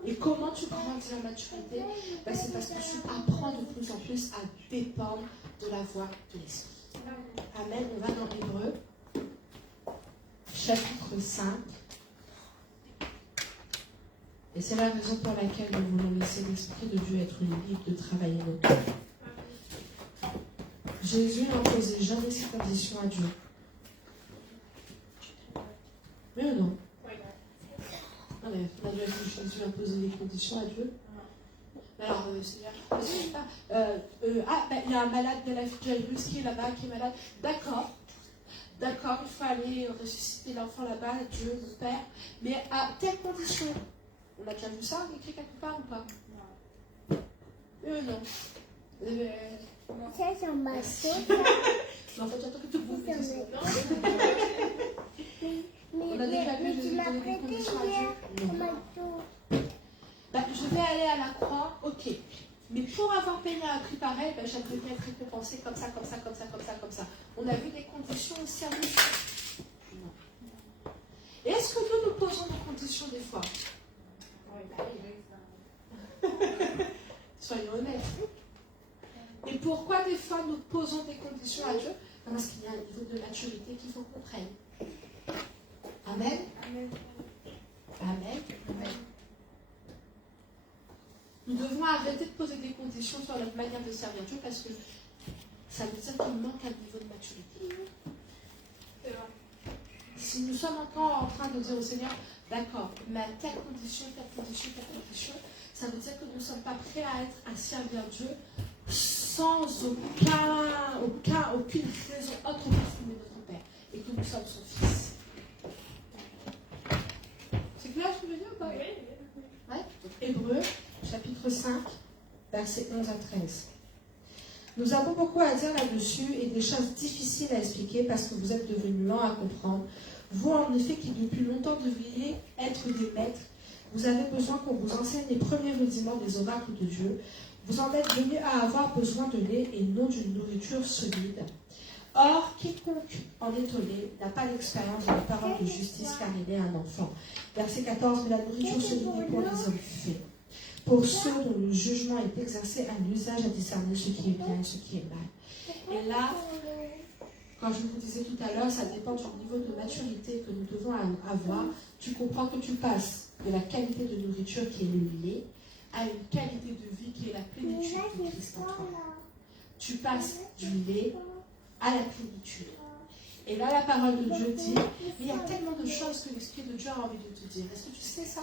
Et comment tu grandis en maturité? C'est parce que tu apprends de plus en plus à dépendre de la voix de l'Esprit. Amen. On va dans Hébreux, chapitre 5. Et c'est la raison pour laquelle nous voulons laisser l'Esprit de Dieu être libre de travailler nos cœurs. Jésus n'imposait jamais ses conditions à Dieu. Oui ou non? Non, mais on a déjà vu Jésus imposer des conditions à Dieu. Alors, c'est-à-dire, il y a un malade de la Jairus qui est là-bas, qui est malade. D'accord, il faut aller ressusciter l'enfant là-bas, Dieu, mon Père, mais à telle condition. On a déjà vu ça, écrit quelque part ou pas? Non. Ça, c'est un bateau. Non, en fait, j'attends que tu bouffes. Mais tu m'as prêté hier un bateau. Je vais aller à la croix, ok. Mais pour avoir payé un prix pareil, j'aimerais bien être récompensé comme ça. On a vu des conditions au service. Non. Et est-ce que nous posons des conditions des fois? Soyons honnêtes. Et pourquoi des fois nous posons des conditions à Dieu? Parce qu'il y a un niveau de maturité qu'il faut qu'on prenne. Amen. Nous devons arrêter de poser des conditions sur notre manière de servir Dieu parce que ça veut dire qu'il manque un niveau de maturité. C'est vrai. Si nous sommes encore en train de dire au Seigneur, d'accord, mais à telle condition, ça veut dire que nous ne sommes pas prêts à servir Dieu sans aucune raison autre que d'aimer notre Père et que nous sommes son Fils. C'est clair ce que je veux dire ou pas? Oui. Ouais. Hébreux, chapitre 5, versets 11 à 13. Nous avons beaucoup à dire là-dessus et des choses difficiles à expliquer parce que vous êtes devenus lents à comprendre. Vous, en effet, qui depuis longtemps devriez être des maîtres, vous avez besoin qu'on vous enseigne les premiers rudiments des oracles de Dieu. Vous en êtes venus à avoir besoin de lait et non d'une nourriture solide. Or, quiconque en est au lait n'a pas l'expérience de la parole de justice car il est un enfant. Verset 14, mais la nourriture solide est pour les hommes faits. Pour ceux dont le jugement est exercé à l'usage à discerner ce qui est bien et ce qui est mal. Et là, quand je vous disais tout à l'heure, ça dépend du niveau de maturité que nous devons avoir. Tu comprends que tu passes de la qualité de nourriture qui est le lait à une qualité de vie qui est la plénitude de Christ en toi. Tu passes du lait à la plénitude. Et là, la parole de Dieu dit, mais il y a tellement de choses que l'Esprit de Dieu a envie de te dire. Est-ce que tu sais ça?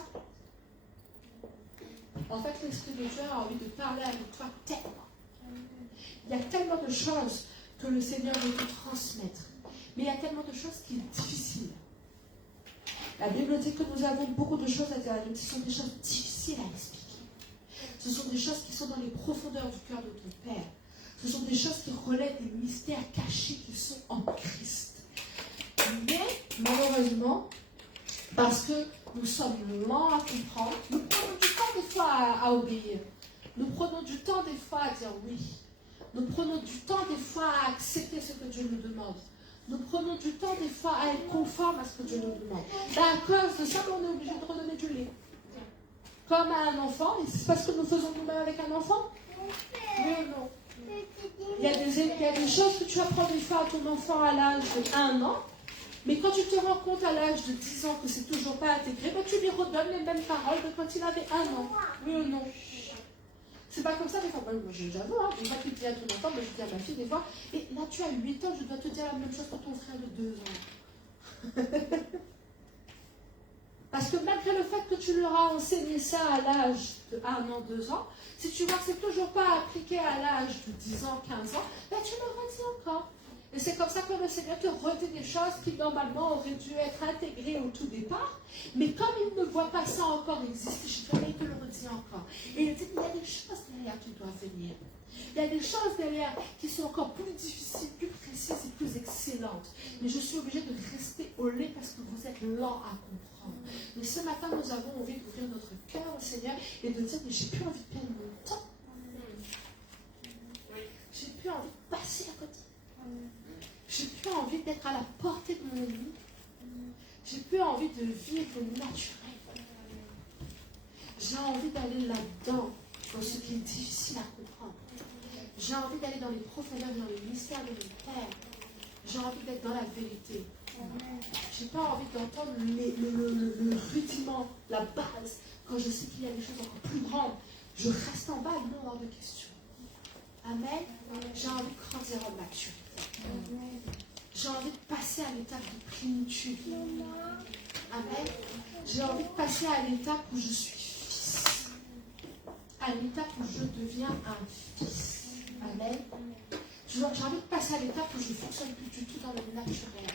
En fait, l'Esprit de Dieu a envie de parler avec toi tellement. Il y a tellement de choses que le Seigneur veut te transmettre. Mais il y a tellement de choses qui sont difficiles. La Bible dit que nous avons beaucoup de choses à dire. Ce sont des choses difficiles à expliquer. Ce sont des choses qui sont dans les profondeurs du cœur de ton Père. Ce sont des choses qui relèvent des mystères cachés qui sont en Christ. Mais, malheureusement, parce que nous sommes lents à comprendre, nous prenons du temps des fois à obéir. Nous prenons du temps des fois à dire oui. Nous prenons du temps des fois à accepter ce que Dieu nous demande. Nous prenons du temps des fois à être conforme à ce que Dieu nous demande. Et à cause de ça, on est obligé de redonner du lait. Comme à un enfant, et c'est parce que nous faisons nous-mêmes avec un enfant? Oui ou non? Il y a des choses que tu apprends des fois à ton enfant à l'âge de 1 an, mais quand tu te rends compte à l'âge de 10 ans que c'est toujours pas intégré, ben tu lui redonnes les mêmes paroles que quand il avait 1 an. Oui ou non? C'est pas comme ça des fois. Moi, j'avoue, des fois tu dis à ton enfant, je dis à ma fille des fois, et là tu as 8 ans, je dois te dire la même chose que ton frère de 2 ans. Parce que malgré le fait que tu leur as enseigné ça à l'âge de 1 an, 2 ans, si tu vois que c'est toujours pas appliqué à l'âge de 10 ans, 15 ans, ben tu le redis encore. Et c'est comme ça que le Seigneur te redit des choses qui normalement auraient dû être intégrées au tout départ, mais comme il ne voit pas ça encore exister, il te le redit encore. Et il dit, il y a des choses derrière qui doivent venir. Il y a des choses derrière qui sont encore plus difficiles, plus précises et plus excellentes. Mais je suis obligée de rester au lait parce que vous êtes lents à comprendre. Mais ce matin, nous avons envie d'ouvrir notre cœur au Seigneur et de dire, mais j'ai plus envie de perdre mon temps. J'ai plus envie de passer à côté. J'ai plus envie d'être à la portée de mon ennemi. J'ai plus envie de vivre le naturel. J'ai envie d'aller là-dedans, dans ce qui est difficile à comprendre. J'ai envie d'aller dans les profondeurs, dans le mystère de mon Père. J'ai envie d'être dans la vérité. Je n'ai pas envie d'entendre le rudiment, la base. Quand je sais qu'il y a des choses encore plus grandes, je reste en bas, non, hors de question. Amen. J'ai envie de grandir en maturité. J'ai envie de passer à l'étape de plénitude. Amen. J'ai envie de passer à l'étape où je suis fils. À l'étape où je deviens un fils. Amen. J'ai envie de passer à l'étape où je ne fonctionne plus du tout dans le naturel.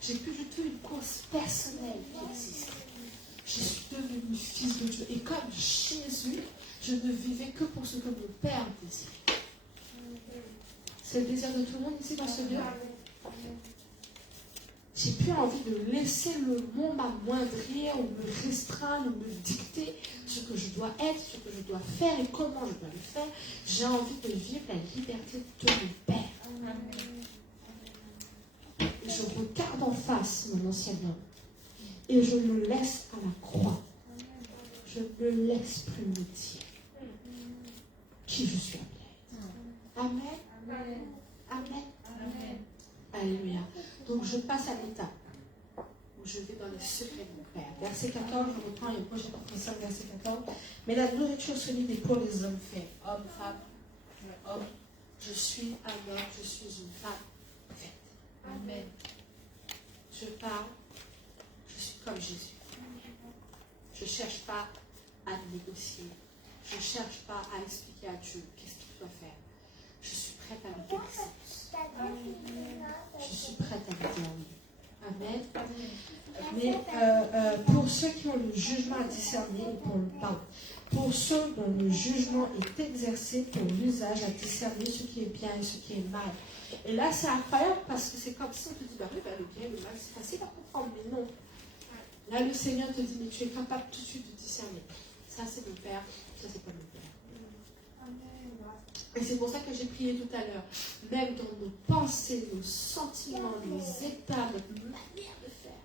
J'ai plus du tout une cause personnelle qui existe. Je suis devenu fils de Dieu. Et comme Jésus, je ne vivais que pour ce que mon Père désirait. C'est le désir de tout le monde ici dans ce lieu. J'ai plus envie de laisser le monde m'amoindrir ou me restreindre ou me dicter ce que je dois être, ce que je dois faire et comment je dois le faire. J'ai envie de vivre la liberté de mon Père. Et je regarde en face mon ancien homme et je le laisse à la croix. Je ne le laisse plus me dire qui je suis appelée. Amen. Amen. Amen. Alléluia. Donc je passe à l'étape où je vais dans les secrets de mon Père. Verset 14, je reprends les prochains verset 14. Mais la nourriture solide est pour les hommes faits. Homme, femme, homme. Je suis un homme, je suis une femme faite. Amen. Je parle, je suis comme Jésus. Je ne cherche pas à négocier. Je ne cherche pas à expliquer à Dieu qu'est-ce qu'il doit faire. Je suis prête à lui dire je suis prête à lui dire oui. Amen. Mais pour ceux qui ont le jugement à discerner, pour ceux dont le jugement est exercé pour l'usage à discerner ce qui est bien et ce qui est mal. Et là, c'est incroyable parce que c'est comme si on te dit, le bien et le mal, c'est facile à comprendre, mais non. Là, le Seigneur te dit, mais tu es capable tout de suite de discerner. Ça, c'est mon Père, ça, c'est pas mon Père. Et c'est pour ça que j'ai prié tout à l'heure. Même dans nos pensées, nos sentiments, nos états, notre manière de faire.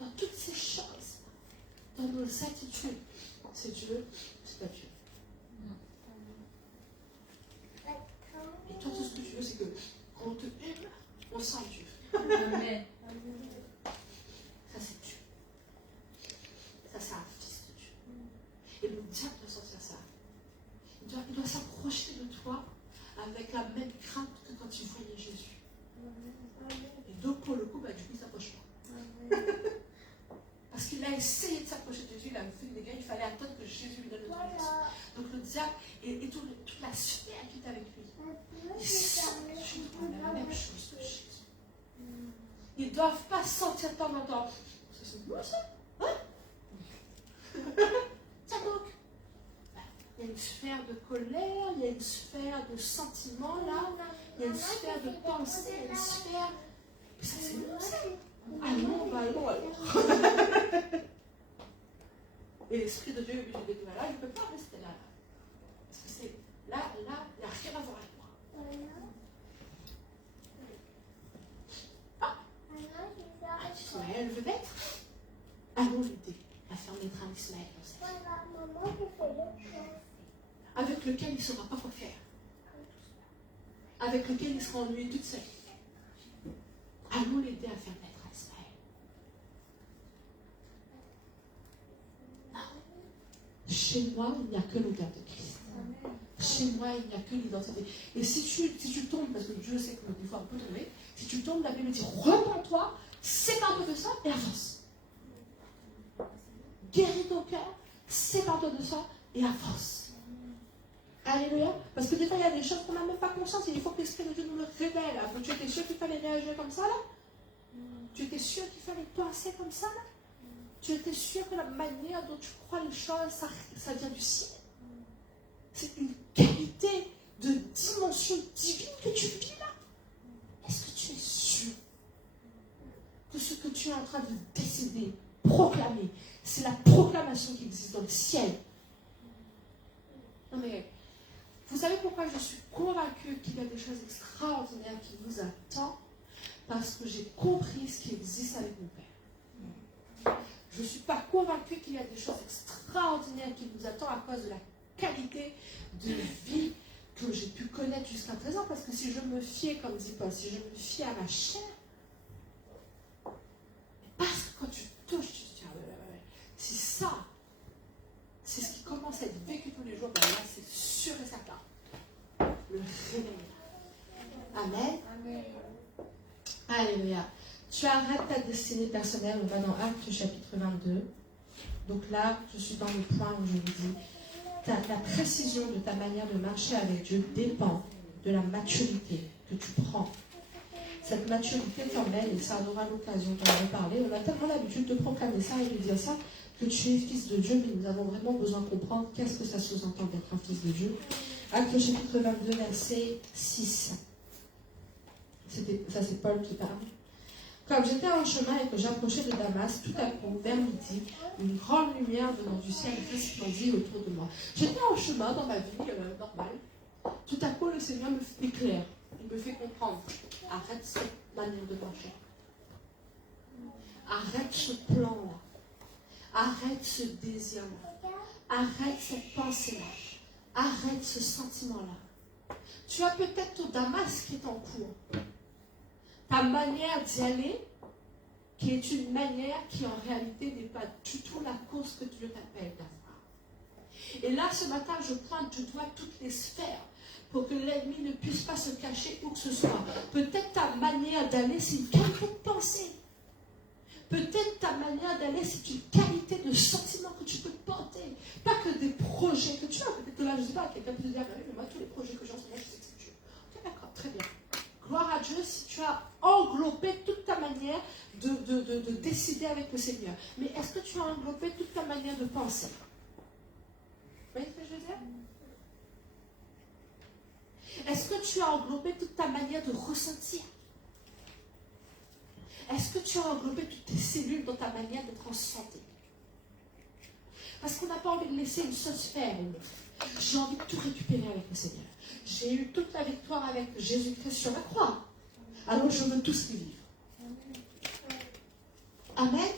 Dans toutes ces choses, dans nos attitudes, c'est Dieu, c'est pas Dieu. Et toi, tout ce que tu veux, c'est que quand on te aime, on sent Dieu. Amen. Ça, c'est Dieu. Ça, c'est un fils de Dieu. Et le diable doit sentir ça. Il doit s'approcher de toi avec la même crainte que quand il voyait Jésus. Et donc, pour le coup, du coup, il ne s'approche pas. Parce qu'il a essayé de s'approcher de Jésus, il a fait des gars, il fallait attendre que Jésus lui donne l'autorisation. Donc, le diable et toute la sphère qui est avec lui, ils sentent la même chose que Jésus. Ils ne doivent pas sentir de temps en temps. C'est moi ça? Ça donc. Il y a une sphère de colère, il y a une sphère de sentiment là, il y a une sphère de pensée, il y a une sphère. Mais ça c'est nous ça. Allons, alors. Et l'Esprit de Dieu lui dit, là, je ne peux pas rester là. Parce que c'est là, il n'y a rien à voir avec moi. Ah, Ismaël veut naître. Allons l'aider à faire naître un Ismaël dans sa vie. Avec lequel il ne saura pas quoi faire. Avec lequel il sera ennuyé toute sa vie. Allons l'aider à faire naître un Ismaël. Chez moi, il n'y a que l'odeur de Christ. Chez moi, il n'y a que l'identité. Et si tu tombes, parce que Dieu sait que des fois on peut tomber, si tu tombes, la Bible dit repens-toi, sépare-toi de ça et avance. Guéris ton cœur, sépare-toi de ça et avance. Alléluia. Parce que des fois, il y a des choses qu'on n'a même pas conscience. Et il faut que l'Esprit de Dieu nous le révèle. Alors, tu étais sûr qu'il fallait réagir comme ça, là? Tu étais sûr qu'il fallait penser comme ça, là? Tu étais sûr que la manière dont tu crois les choses, ça vient du ciel? C'est une qualité de dimension divine que tu vis là? Est-ce que tu es sûr que ce que tu es en train de décider, proclamer, c'est la proclamation qui existe dans le ciel? Non mais, vous savez pourquoi je suis convaincue qu'il y a des choses extraordinaires qui nous attendent? Parce que j'ai compris ce qui existe avec mon Père. Je ne suis pas convaincue qu'il y a des choses extraordinaires qui nous attendent à cause de la qualité de vie que j'ai pu connaître jusqu'à présent, parce que si je me fiais, comme dit Paul, si je me fiais à ma chair, parce que quand tu touches, tu te dis, ah ouais. Si ça, c'est ce qui commence à être vécu tous les jours, ben là, c'est sûr et certain. Le réveil. Amen. Amen. Alléluia. Tu arrêtes ta destinée personnelle, on va dans Actes chapitre 22. Donc là, je suis dans le point où je vous dis, la précision de ta manière de marcher avec Dieu dépend de la maturité que tu prends. Cette maturité t'emmène, et ça on aura l'occasion d'en reparler. On a tellement l'habitude de proclamer ça et de dire ça, que tu es fils de Dieu, mais nous avons vraiment besoin de comprendre qu'est-ce que ça sous-entend d'être un fils de Dieu. Actes chapitre 22, verset 6. Ça c'est Paul qui parle. Comme j'étais en chemin et que j'approchais de Damas, tout à coup, vers midi, une grande lumière venant du ciel resplendit autour de moi. J'étais en chemin dans ma vie normale. Tout à coup, le Seigneur me fait éclair. Il me fait comprendre. Arrête cette manière de marcher. Arrête ce plan-là. Arrête ce désir-là. Arrête cette pensée-là. Arrête ce sentiment-là. Tu as peut-être ton Damas qui est en cours. Ta manière d'y aller, qui est une manière qui en réalité n'est pas du tout la cause que Dieu t'appelle d'avoir. Et là, ce matin, je pointe du doigt toutes les sphères pour que l'ennemi ne puisse pas se cacher où que ce soit. Peut-être ta manière d'aller, c'est une qualité de pensée. Peut-être ta manière d'aller, c'est une qualité de sentiment que tu peux porter. Pas que des projets que tu as. Peut-être que là, je ne sais pas, quelqu'un peut te dire, ah, mais moi, tous les projets que j'ai en ce moment, je sais que c'est Dieu. Ok, d'accord, très bien. Gloire à Dieu si tu as englobé toute ta manière de décider avec le Seigneur. Mais est-ce que tu as englobé toute ta manière de penser? Vous voyez ce que je veux dire? Est-ce que tu as englobé toute ta manière de ressentir? Est-ce que tu as englobé toutes tes cellules dans ta manière d'être en santé? Parce qu'on n'a pas envie de laisser une sauce faire. J'ai envie de tout récupérer avec le Seigneur. J'ai eu toute la victoire avec Jésus-Christ sur la croix. Alors je veux tous les vivre. Amen.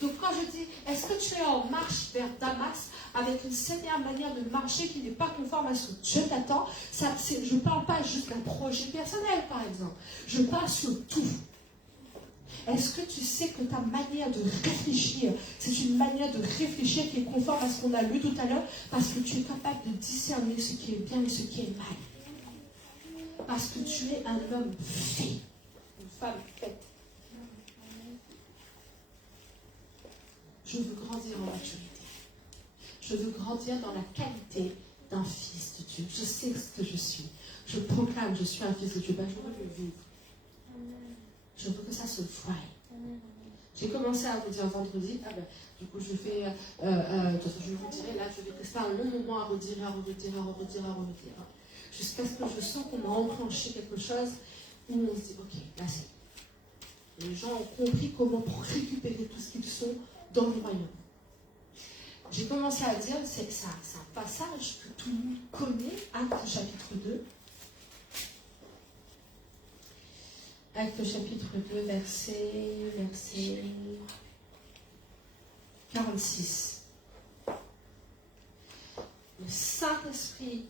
Donc quand je dis, est-ce que tu es en marche vers Damas avec une certaine manière de marcher qui n'est pas conforme à ce que Dieu t'attend, je ne parle pas juste d'un projet personnel par exemple. Je parle sur tout. Est-ce que tu sais que ta manière de réfléchir, c'est une manière de réfléchir qui est conforme à ce qu'on a lu tout à l'heure, parce que tu es capable de discerner ce qui est bien et ce qui est mal. Parce que tu es un homme fait, une femme faite. Je veux grandir en maturité. Je veux grandir dans la qualité d'un fils de Dieu. Je sais ce que je suis. Je proclame, je suis un fils de Dieu. Ben, je veux le vivre. Je veux que ça se voie. J'ai commencé à vous dire vendredi, du coup je fais, de toute façon je vous dirai, là je vais rester un long moment à redire, jusqu'à ce que je sens qu'on a enclenché quelque chose où on se dit, ok, là c'est. Les gens ont compris comment pour récupérer tout ce qu'ils sont dans le royaume. J'ai commencé à dire, c'est un passage que tout le monde connaît, Actes chapitre 2. Actes chapitre 2, verset 46. Le Saint-Esprit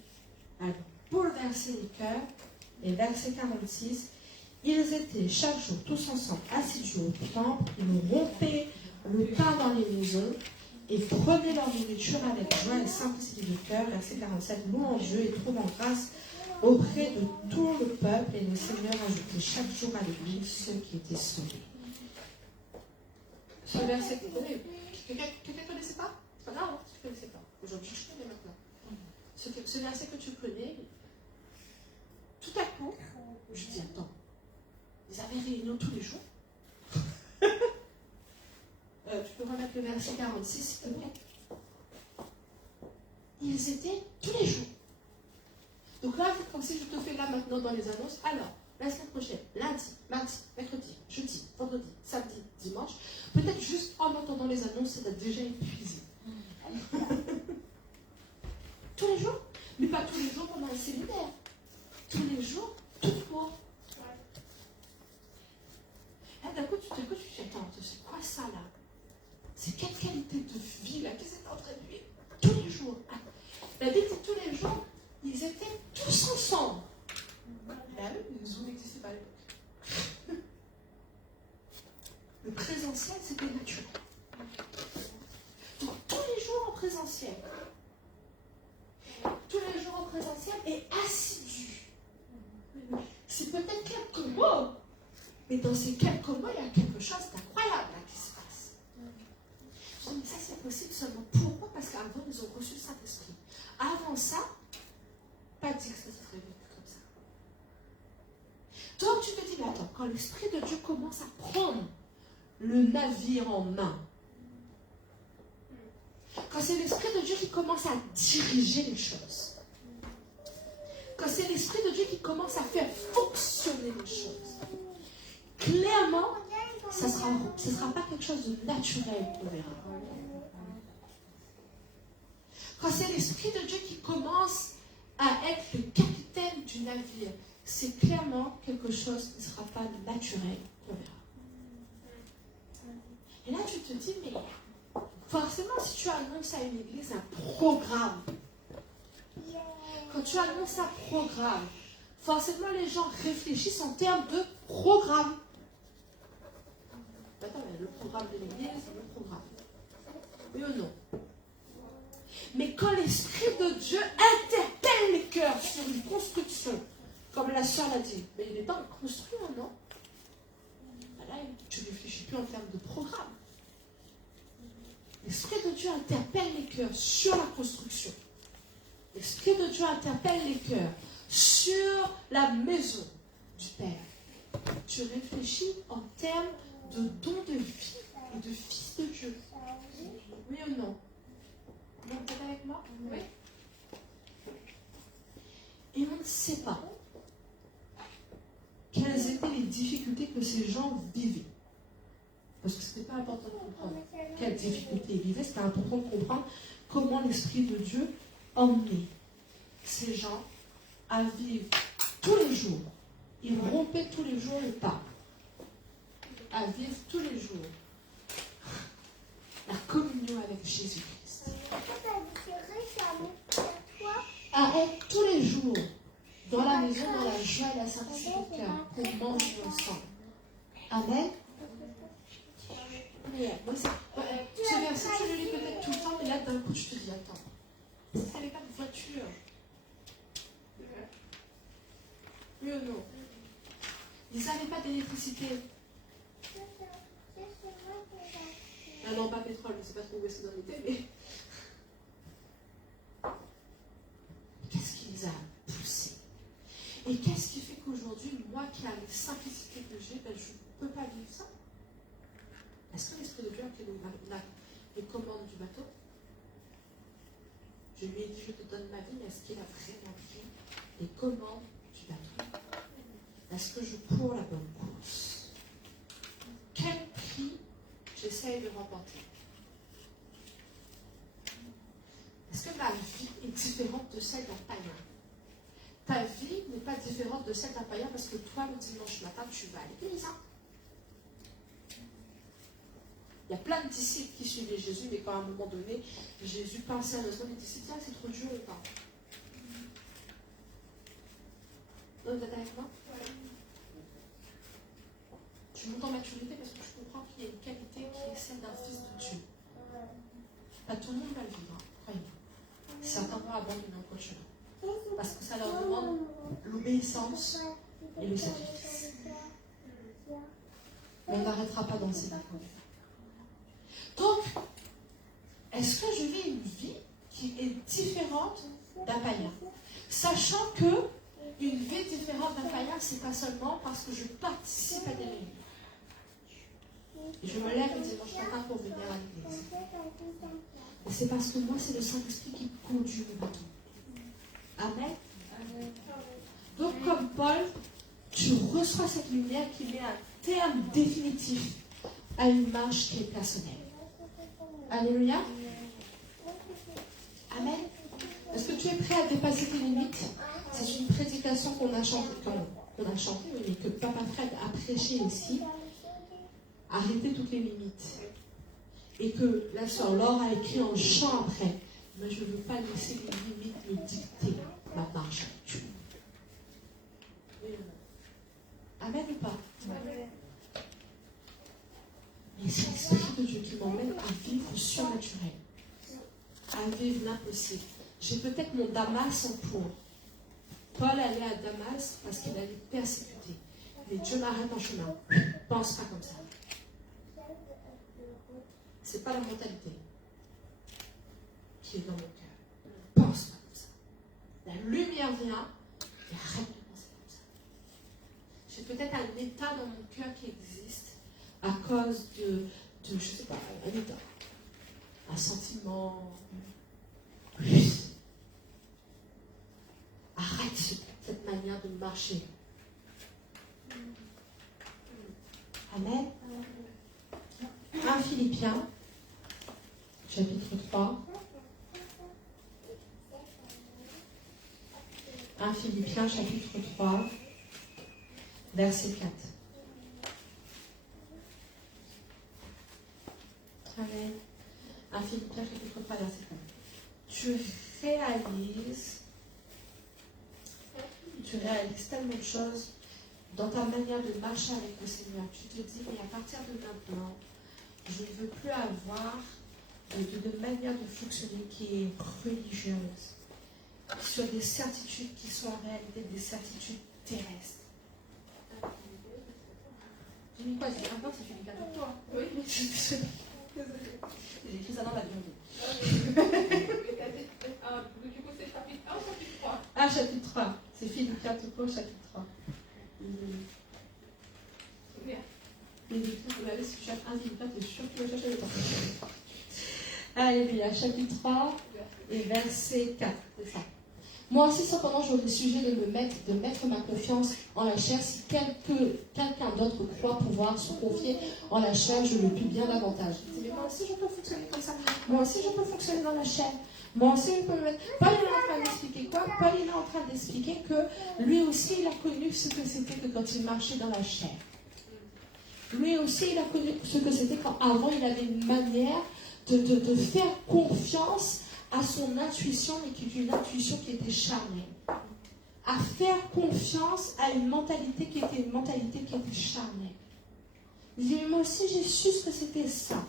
a bouleversé les cœurs. Et verset 46, ils étaient chaque jour tous ensemble assidus au temple, ils rompaient le pain dans les maisons et prenaient leur nourriture avec joie et simplicité de cœur. Verset 47, louant Dieu et trouvant grâce auprès de tout le peuple, et le Seigneur ajoutait chaque jour à l'église ceux qui étaient sauvés. Ce verset que vous connaissez, quelqu'un ne connaissait pas? C'est pas grave, tu ne connaissais pas. Aujourd'hui, je connais maintenant. Ce verset que tu connais, tout à coup, je dis, attends, ils avaient réunion tous les jours. Tu peux remettre le verset 46, s'il te plaît. Ils étaient tous les jours. Donc là, comme si je te fais là maintenant dans les annonces, alors, la semaine prochaine, lundi, mardi, mercredi, jeudi, vendredi, samedi, dimanche, peut-être juste en entendant les annonces, ça t'a déjà épuisé. Tous les jours, mais pas tous les jours pendant un séminaire. Tous les jours, tout court. D'un coup, tu dis, attends, c'est quoi ça là? C'est quelle qualité de vie là? Qu'est-ce que c'est en train de vivre? Tous les jours. La Bible dit tous les jours. ils étaient tous ensemble. Là, le Zoom n'existait pas à l'époque. Le présentiel, c'était naturel. Donc, tous les jours en présentiel. Tous les jours en présentiel et assidu. C'est peut-être quelques mots, mais dans ces quelques mots, il y a quelque chose d'incroyable là qui se passe. Je dis, mais ça, c'est possible seulement. Pourquoi? Parce qu'avant, ils ont reçu le Saint-Esprit. Avant ça, pas dit que ça serait vécu comme ça. Donc, tu te dis, mais attends, quand l'Esprit de Dieu commence à prendre le navire en main, quand c'est l'Esprit de Dieu qui commence à diriger les choses, quand c'est l'Esprit de Dieu qui commence à faire fonctionner les choses, clairement, ça sera pas quelque chose de naturel qu'on verra. Quand c'est l'Esprit de Dieu qui commence à être le capitaine du navire, c'est clairement quelque chose qui ne sera pas naturel qu'on verra. Et là, tu te dis, mais forcément, si tu annonces à une église un programme, quand tu annonces un programme, forcément, les gens réfléchissent en termes de programme. Attends, le programme de l'église, le programme. Oui ou non? Mais quand l'Esprit de Dieu interpelle les cœurs sur une construction, comme la sœur l'a dit, mais il est temps de construire, non? Là, tu ne réfléchis plus en termes de programme. L'Esprit de Dieu interpelle les cœurs sur la construction. L'Esprit de Dieu interpelle les cœurs sur la maison du Père. Tu réfléchis en termes de don de vie et de fils de Dieu. Oui ou non? Vous êtes avec moi? Oui. Et on ne sait pas quelles étaient les difficultés que ces gens vivaient. Parce que ce n'était pas important de comprendre quelles difficultés ils vivaient, c'était important de comprendre comment l'Esprit de Dieu emmenait ces gens à vivre tous les jours. Ils rompaient tous les jours le pas. À vivre tous les jours la communion avec Jésus-Christ. À être tous les jours dans la maison, dans la joie et la simplicité de cœur, pour manger ensemble. Amen. Ce verset, je le lis peut-être tout le temps, mais là, d'un coup, je te dis, attends, il n'y avait pas de voiture. Oui ou non? Ils n'avaient pas d'électricité. Ah non, pas pétrole, je ne sais pas trop où est-ce qu'ils en étaient, mais... Qu'est-ce qui les a poussés? Et qu'est-ce qui fait qu'aujourd'hui, moi qui a les simplicités que j'ai, ben, je ne peux pas vivre ça? Est-ce que l'Esprit de Dieu a pris les commandes du bateau? Je lui ai dit, je te donne ma vie, mais est-ce qu'il a vraiment pris les commandes du bateau? Est-ce que je cours la bonne course? Quel prix j'essaie de remporter? Est-ce que ma vie est différente de celle d'un païen? Ta vie n'est pas différente de celle d'un païen parce que toi, le dimanche matin, tu vas à l'église. Hein? Il y a plein de disciples qui suivaient Jésus, mais quand à un moment donné, Jésus parle sérieusement, les disciples, ah, c'est trop dur ou pas? Vous êtes avec moi? Tu montes en maturité parce que tu comprends qu'il y a une qualité qui est celle d'un fils de Dieu. Pas tout le monde va le vivre, hein, croyez-moi. Certains vont abandonner en coachant. Parce que ça leur demande l'obéissance et le sacrifice. Mais on n'arrêtera pas dans ces d'accord. Donc, est-ce que je vis une vie qui est différente d'un païen? Sachant que une vie différente d'un païen, c'est pas seulement parce que je participe à des réunions. Et je me lève le dimanche matin pour venir à l'église. Et c'est parce que moi, c'est le Saint-Esprit qui conduit le bateau. Amen. Donc, comme Paul, tu reçois cette lumière qui met un terme définitif à une marche qui est personnelle. Alléluia. Amen. Est-ce que tu es prêt à dépasser tes limites? C'est une prédication qu'on a chantée, mais que Papa Fred a prêché ici. Arrêtez toutes les limites. Et que la sœur Laure a écrit en chant après. Mais je ne veux pas laisser les limites me dicter ma marche avec Dieu. Amen ou pas? Et c'est l'Esprit de Dieu qui m'emmène à vivre au surnaturel, à vivre l'impossible. J'ai peut-être mon Damas en cours. Paul allait à Damas parce qu'il allait persécuter. Mais Dieu m'arrête en chemin. Pense pas comme ça. C'est pas la mentalité qui est dans mon cœur. Pense pas comme ça. La lumière vient et arrête de penser comme ça. J'ai peut-être un état dans mon cœur qui existe à cause de je sais pas, un état, un sentiment. Arrête cette manière de marcher. Amen. 1 Philippiens, chapitre 3. 1 Philippiens, chapitre 3, verset 4. Amen. 1 Philippiens, chapitre 3, verset 4. Tu réalises tellement de choses dans ta manière de marcher avec le Seigneur. Tu te dis, mais à partir de maintenant, je ne veux plus avoir de manière de fonctionner qui est religieuse, sur des certitudes qui sont en réalité des certitudes terrestres. J'ai mis quoi? J'ai dit, ah non, c'est Philippe pour toi. Oui, mais j'ai écrit ça dans l'avion. Du coup, c'est chapitre 1 ou chapitre 3? Ah, chapitre 3. C'est Philippe tout court, chapitre 3. Vous l'avez si tu as un Philippe, tu es sûr que tu vas chercher le temps. Alléluia, chapitre 3 et verset 4. C'est ça. Moi aussi, cependant, j'aurais sujet de mettre ma confiance en la chair. Si quelqu'un d'autre croit pouvoir se confier en la chair, je le puis bien davantage. Mais moi aussi, je peux fonctionner comme ça. Moi aussi, je peux fonctionner dans la chair. Moi aussi, je peux me mettre. Paul est en train d'expliquer quoi? Paul est en train d'expliquer que lui aussi, il a connu ce que c'était que quand il marchait dans la chair. Lui aussi, il a connu ce que c'était quand avant, il avait une manière de faire confiance à son intuition, mais qui est une intuition qui était charnelle. À faire confiance à une mentalité qui était charnelle. Il dit, mais moi aussi j'ai su ce que c'était ça.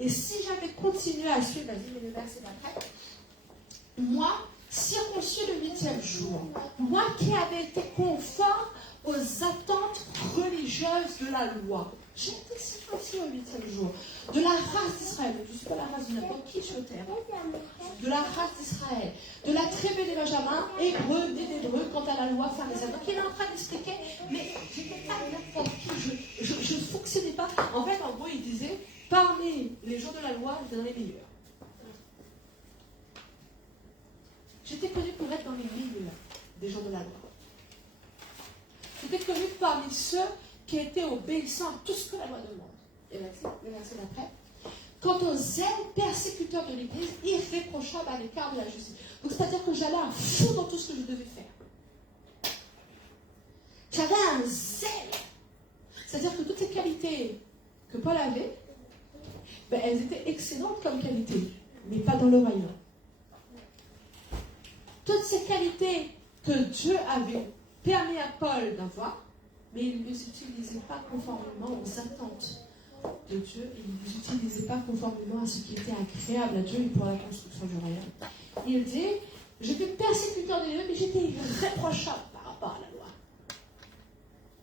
Et si j'avais continué à suivre, vas-y, mais le verset d'après, moi, circoncis le 8e jour, moi qui avais été conforme aux attentes religieuses de la loi, j'ai été circoncis au 8e jour, de la race d'Israël, je ne suis pas la race de n'importe qui sur terre, de la race d'Israël, de la tribu des Benjamin, hébreu, né d'hébreu, quant à la loi pharisienne. Donc il est en train d'expliquer, mais j'étais pas n'importe qui, je ne fonctionnais pas. En fait, en gros, il disait, parmi les gens de la loi, vous êtes dans les meilleurs. J'étais connu pour être dans les meilleurs des gens de la loi. J'étais connu parmi ceux qui étaient obéissants à tout ce que la loi demande. Et le verset d'après. Quant aux zèles persécuteurs de l'Église, irréprochables à l'écart de la justice. Donc c'est-à-dire que j'allais à fond dans tout ce que je devais faire. J'avais un zèle. C'est-à-dire que toutes ces qualités que Paul avait, ben, elles étaient excellentes comme qualités, mais pas dans le royaume. Toutes ces qualités que Dieu avait permis à Paul d'avoir, mais il ne les utilisait pas conformément aux attentes de Dieu, il ne les utilisait pas conformément à ce qui était agréable à Dieu et pour la construction du royaume. Il dit, j'étais persécuteur des lieux, mais j'étais irréprochable par rapport à la loi.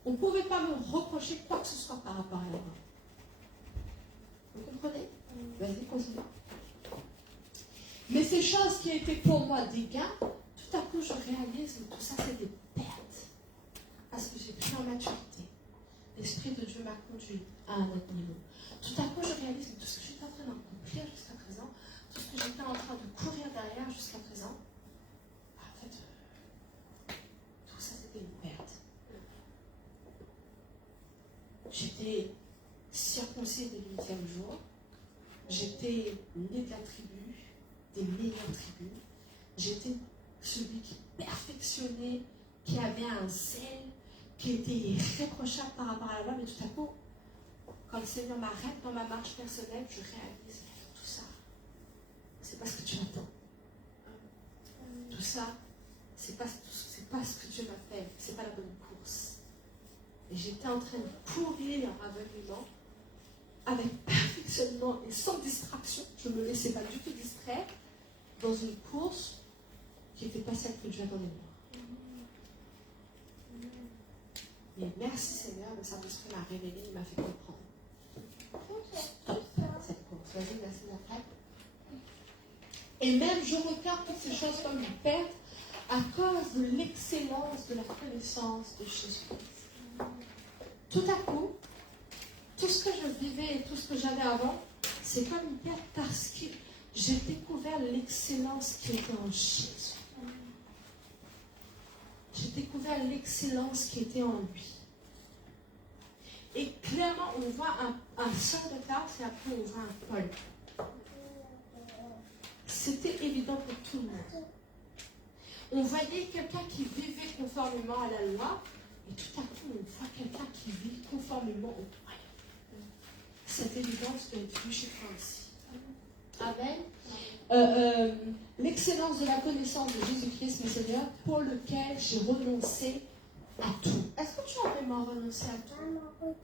On ne pouvait pas me reprocher quoi que ce soit par rapport à la loi. Vous comprenez? Vas-y, continue. Mais ces choses qui étaient pour moi des gains, tout à coup je réalise que tout ça c'est des pertes. Parce que j'ai pris en maturité. L'Esprit de Dieu m'a conduit à un autre niveau. Tout à coup je réalise que tout ce que j'étais en train d'accomplir jusqu'à présent, tout ce que j'étais en train de courir derrière jusqu'à présent, en fait, tout ça c'était une perte. J'étais circoncis dès le 8e jour. J'étais né de la tribu, des meilleures tribus. J'étais celui qui perfectionnait, qui avait un zèle, qui était irréprochable par rapport à la loi, mais tout à coup, quand le Seigneur m'arrête dans ma marche personnelle, je réalise tout ça. C'est pas ce que tu attends. Tout ça, c'est pas ce que Dieu m'a fait, c'est pas la bonne course. Et j'étais en train de courir aveuglément, avec perfectionnement et sans distraction. Je ne me laissais pas du tout distraire dans une course qui n'était pas celle que Dieu attendait de moi. Et merci Seigneur, le Saint-Esprit m'a révélé, il m'a fait comprendre. Stop cette course. Vas-y, merci d'après. Et même je regarde toutes ces choses comme une perte à cause de l'excellence de la connaissance de Jésus-Christ. Tout à coup, tout ce que je vivais et tout ce que j'avais avant, c'est comme une perte parce que j'ai découvert l'excellence qui était en Jésus. J'ai découvert l'excellence qui était en lui. Et clairement, on voit un sœur de classe et après on voit un Paul. C'était évident pour tout le monde. On voyait quelqu'un qui vivait conformément à la loi, et tout à coup, on voit quelqu'un qui vit conformément au royaume. Cette évidence doit être vue chez toi aussi. Amen. L'excellence de la connaissance de Jésus-Christ, mon Seigneur, pour lequel j'ai renoncé à tout. Est-ce que tu as vraiment renoncé à tout?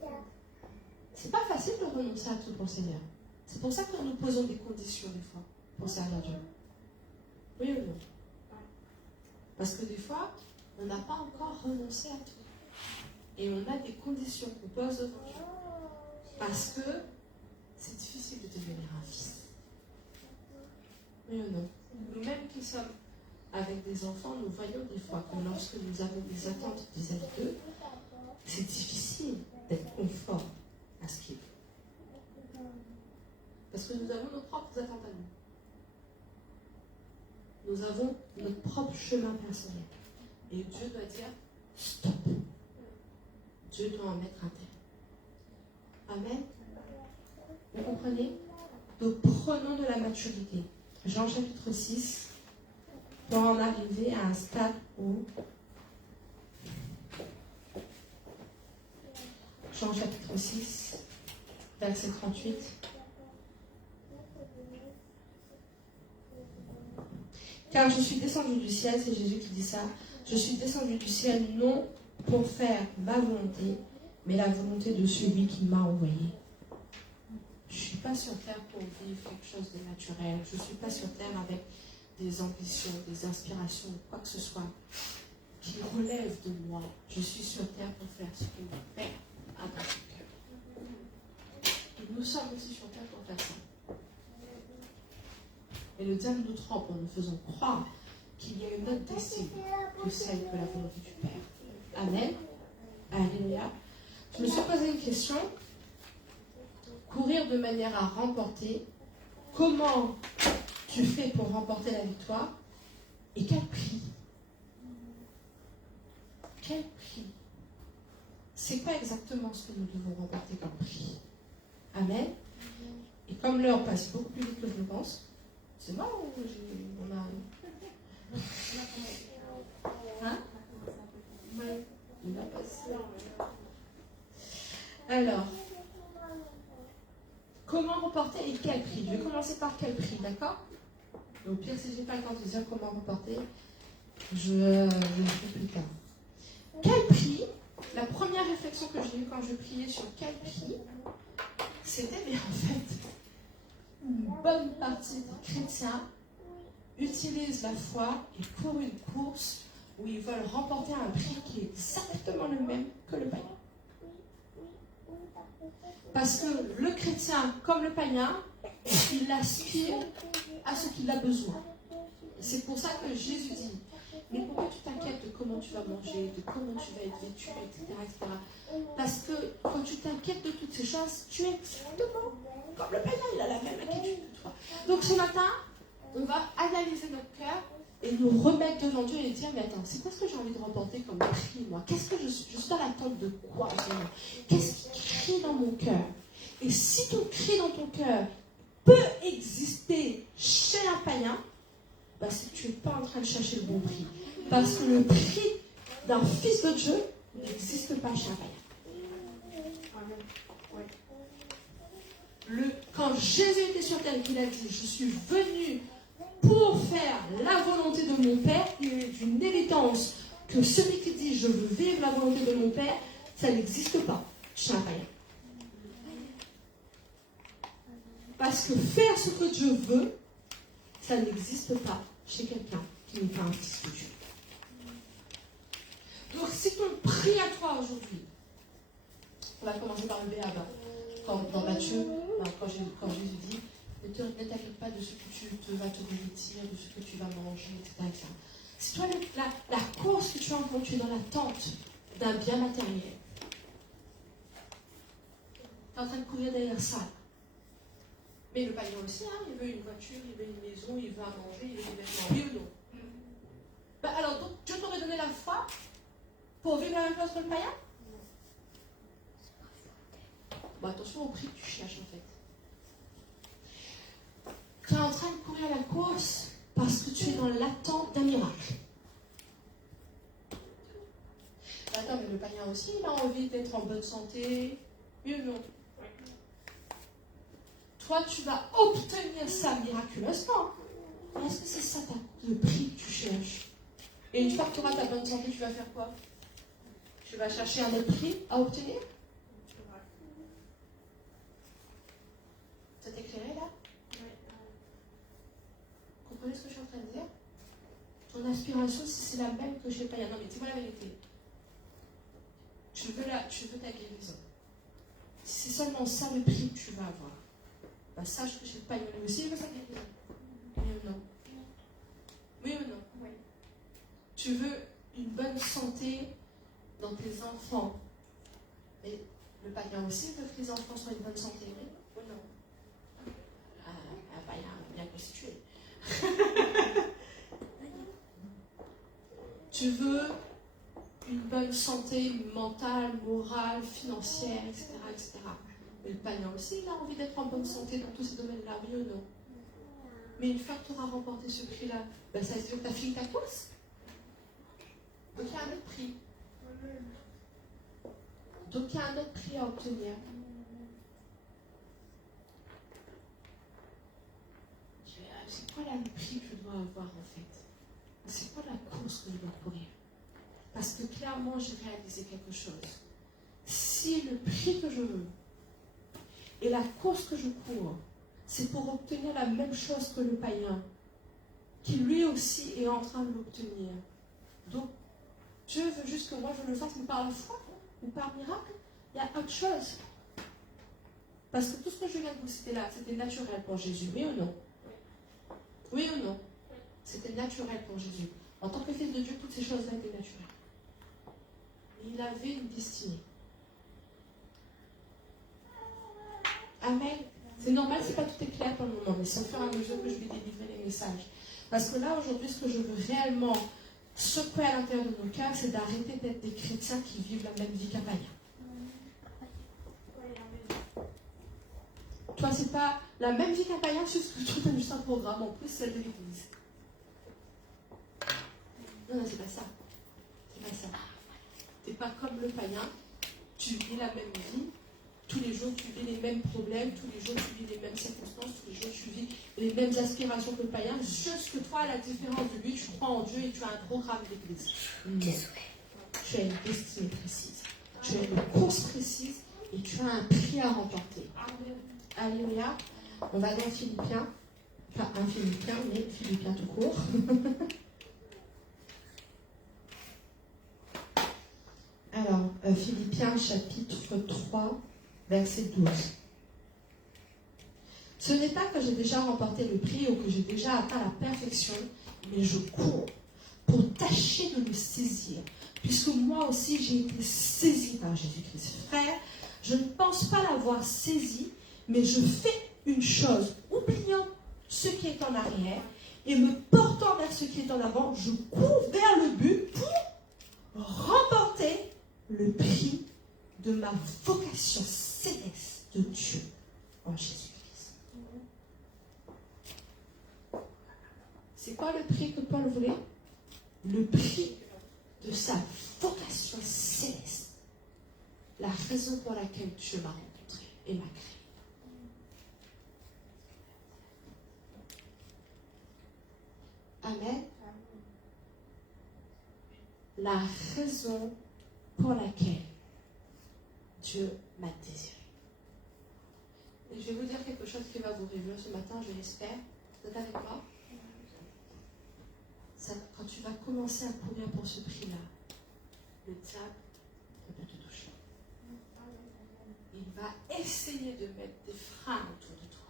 C'est pas facile de renoncer à tout pour le Seigneur. C'est pour ça que nous posons des conditions des fois pour servir Dieu. Oui ou non? Parce que des fois, on n'a pas encore renoncé à tout. Et on a des conditions qu'on pose devant Dieu. Parce que c'est difficile de devenir un fils. Oui ou non? Nous-mêmes qui sommes avec des enfants, nous voyons des fois que lorsque nous avons des attentes vis-à-vis d'eux, c'est difficile d'être conforme à ce qu'ils veulent. Parce que nous avons nos propres attentes à nous. Nous avons notre propre chemin personnel. Et Dieu doit dire stop. Dieu doit en mettre un terme. Amen. Vous comprenez? Donc prenons de la maturité. Jean chapitre 6, pour en arriver à un stade où Jean chapitre 6, verset 38. Car je suis descendu du ciel, c'est Jésus qui dit ça, je suis descendu du ciel non pour faire ma volonté, mais la volonté de celui qui m'a envoyé. Je ne suis pas sur terre pour vivre quelque chose de naturel. Je ne suis pas sur terre avec des ambitions, des inspirations, quoi que ce soit qui relève de moi. Je suis sur terre pour faire ce que mon Père a dans son cœur. Et nous sommes aussi sur terre pour faire ça. Et le diable nous trompe en nous faisant croire qu'il y a une autre destinée que celle que la volonté du Père. Amen. Alléluia. Je me suis posé une question. Courir de manière à remporter. Comment tu fais pour remporter la victoire? Et quel prix? Quel prix? C'est quoi exactement ce que nous devons remporter comme prix? Amen. Et comme l'heure passe beaucoup plus vite que je le pense, c'est moi ou on a... Hein? Oui, on a passé. Alors, comment remporter et quel prix? Je vais commencer par quel prix, d'accord? Au pire, si je n'ai pas le temps de dire comment remporter, je le ferai plus tard. Quel prix? La première réflexion que j'ai eue quand je priais sur quel prix, c'était, mais en fait, une bonne partie des chrétiens utilisent la foi et courent une course où ils veulent remporter un prix qui est exactement le même que le païen. Parce que le chrétien, comme le païen, il aspire à ce qu'il a besoin. C'est pour ça que Jésus dit, mais pourquoi tu t'inquiètes de comment tu vas manger, de comment tu vas être vêtu, etc., etc. Parce que quand tu t'inquiètes de toutes ces choses, tu es exactement comme le païen, il a la même inquiétude que toi. Donc ce matin, on va analyser notre cœur et nous remettre devant Dieu et dire, mais attends, c'est quoi ce que j'ai envie de remporter comme prix, moi? Qu'est-ce que je suis dans l'attente de quoi, Seigneur? Qu'est-ce qui crie dans mon cœur? Et si ton cri dans ton cœur peut exister chez un païen, bah, c'est que tu n'es pas en train de chercher le bon prix. Parce que le prix d'un fils de Dieu n'existe pas chez un païen. Quand Jésus était sur terre et qu'il a dit, je suis venu pour faire la volonté de mon Père, il est d'une évidence que celui qui dit je veux vivre la volonté de mon Père, ça n'existe pas chez un païen. Parce que faire ce que Dieu veut, ça n'existe pas chez quelqu'un qui n'est pas un fils de Dieu. Donc si ton prie à toi aujourd'hui, on va commencer par le béaba. Dans Matthieu, quand Jésus dit, ne t'inquiète pas de ce que tu vas te revêtir, de ce que tu vas manger, etc. Si toi, la course que tu as quand tu es dans l'attente d'un bien matériel, tu es en train de courir derrière ça. Mais le païen aussi, il veut une voiture, il veut une maison, il veut à manger, il veut des vêtements. Oui ou non? Alors, donc, Dieu t'aurait donné la foi pour vivre la même chose que le païen? Attention au prix que tu cherches en fait. Tu es en train de courir la course parce que tu es dans l'attente d'un miracle. Attends, mais le païen aussi, il a envie d'être en bonne santé. Oui ou non? Toi, tu vas obtenir ça miraculeusement. Mais est-ce que c'est ça le prix que tu cherches? Et une fois que tu auras ta bonne santé, tu vas faire quoi? Tu vas chercher un autre prix à obtenir? Ça t'éclairait là? Vous comprenez ce que je suis en train de dire? Ton aspiration, si c'est la même que chez le païen, non mais dis-moi la vérité. Tu veux ta guérison. Si c'est seulement ça le prix que tu vas avoir, sache que chez le païen aussi, il veut sa guérison. Oui ou non? Oui ou non? Oui. Tu veux une bonne santé dans tes enfants. Et le païen aussi veut que les enfants soient une bonne santé, oui ou non? Un païen bien constitué. Tu veux une bonne santé mentale, morale, financière, etc., etc. Mais le païen aussi, il a envie d'être en bonne santé dans tous ces domaines-là, oui ou non? Mais une fois que tu auras remporté ce prix-là, ça veut dire que tu as fini ta course. Donc il y a un autre prix. Donc il y a un autre prix à obtenir. C'est quoi le prix que je dois avoir en fait? C'est quoi la course que je dois courir? Parce que clairement, j'ai réalisé quelque chose. Si le prix que je veux et la course que je cours, c'est pour obtenir la même chose que le païen, qui lui aussi est en train de l'obtenir. Donc, Dieu veut juste que moi je le fasse, mais par la foi ou par miracle, il y a autre chose. Parce que tout ce que je viens de vous citer là, c'était naturel pour Jésus, oui ou non? Oui ou non? C'était naturel pour Jésus. En tant que fils de Dieu, toutes ces choses-là étaient naturelles. Il avait une destinée. Amen. C'est normal, c'est pas tout est clair pour le moment, mais c'est au fur et à mesure que je vais délivrer les messages. Parce que là, aujourd'hui, ce que je veux réellement secouer à l'intérieur de nos cœurs, c'est d'arrêter d'être des chrétiens qui vivent la même vie qu'un païen. Toi, c'est pas la même vie qu'un païen, juste que tu as juste un programme en plus, celle de l'église. Non, c'est pas ça. C'est pas ça. T'es pas comme le païen, tu vis la même vie, tous les jours tu vis les mêmes problèmes, tous les jours tu vis les mêmes circonstances, tous les jours tu vis les mêmes aspirations que le païen, juste que toi, à la différence de lui, tu crois en Dieu et tu as un programme d'église. Non. Tu as une destinée précise, tu as une course précise et tu as un prix à remporter. Alléluia. On va dans Philippiens, pas un Philippien, mais Philippiens tout court. Alors, Philippiens chapitre 3, verset 12. Ce n'est pas que j'ai déjà remporté le prix ou que j'ai déjà atteint la perfection, mais je cours pour tâcher de le saisir, puisque moi aussi j'ai été saisi par Jésus-Christ. Frère, je ne pense pas l'avoir saisi, mais je fais une chose, oubliant ce qui est en arrière et me portant vers ce qui est en avant, je cours vers le but pour remporter le prix de ma vocation céleste de Dieu en Jésus-Christ. C'est quoi le prix que Paul voulait? Le prix de sa vocation céleste. La raison pour laquelle Dieu m'a rencontré et m'a créé. Amen. La raison pour laquelle Dieu m'a désiré. Et je vais vous dire quelque chose qui va vous réjouir ce matin, je l'espère. Vous êtes avec moi? Quand tu vas commencer à courir pour ce prix-là, le diable ne peut te toucher. Il va essayer de mettre des freins autour de toi.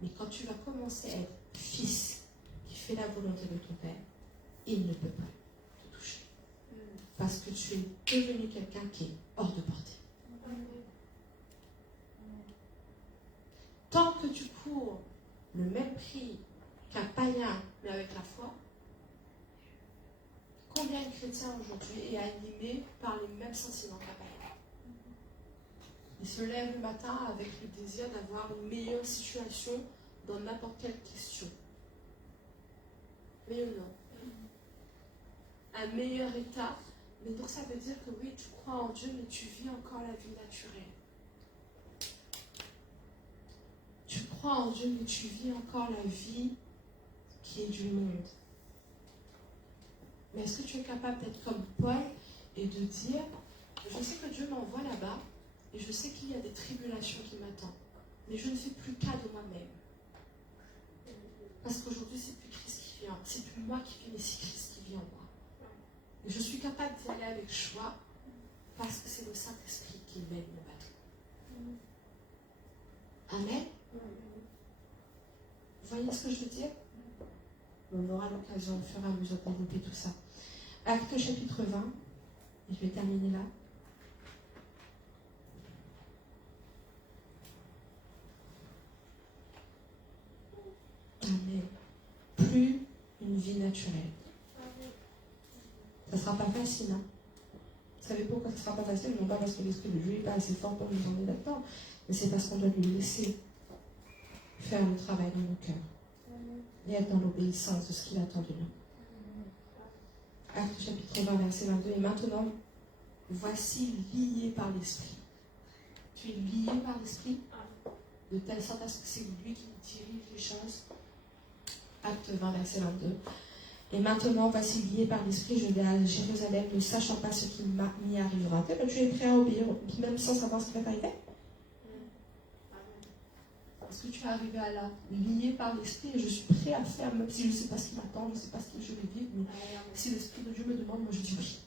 Mais quand tu vas commencer à être fils qui fait la volonté de ton Père, il ne peut pas te toucher. Parce que tu es devenu quelqu'un qui est hors de portée. Tant que tu cours le même prix qu'un païen, mais avec la foi, combien de chrétiens aujourd'hui est animé par les mêmes sentiments qu'un païen? Il se lève le matin avec le désir d'avoir une meilleure situation dans n'importe quelle question. Mais non. Un meilleur état. Mais donc ça veut dire que oui, tu crois en Dieu, mais tu vis encore la vie naturelle. Tu crois en Dieu, mais tu vis encore la vie qui est du monde. Mais est-ce que tu es capable d'être comme Paul et de dire, je sais que Dieu m'envoie là-bas, et je sais qu'il y a des tribulations qui m'attendent, mais je ne fais plus cas de moi-même. Parce qu'aujourd'hui, c'est plus Christ qui vient, c'est plus moi qui vis, mais c'est Christ qui vit en moi. Et je suis capable d'y aller avec joie, parce que c'est le Saint-Esprit qui mène le bateau. Amen. Vous voyez ce que je veux dire? On aura l'occasion au fur et à mesure de développer tout ça. Actes chapitre 20, et je vais terminer là. Amen. Plus une vie naturelle. Ça ne sera pas facile, hein? Vous savez pourquoi ça ne sera pas facile? Non pas parce que l'esprit de Dieu n'est pas assez fort pour nous emmener là-dedans, mais c'est parce qu'on doit lui laisser faire le travail dans nos cœurs et être dans l'obéissance de ce qu'il attend de nous. Actes chapitre 20, verset 22. Et maintenant, voici lié par l'esprit. Tu es lié par l'esprit de telle sorte à ce que c'est lui qui dirige les choses. Acte 20, verset 22. Et maintenant, voici lié par l'esprit, je vais à Jérusalem, ne sachant pas ce qui m'y arrivera. Tu es prêt à obéir, même sans savoir ce qui va t'arriver? Est-ce que tu es arrivé à là, lié par l'esprit, et je suis prêt à faire, même si je ne sais pas ce qui m'attend, je ne sais pas ce que je vais vivre, mais si l'Esprit de Dieu me demande, moi je dis oui.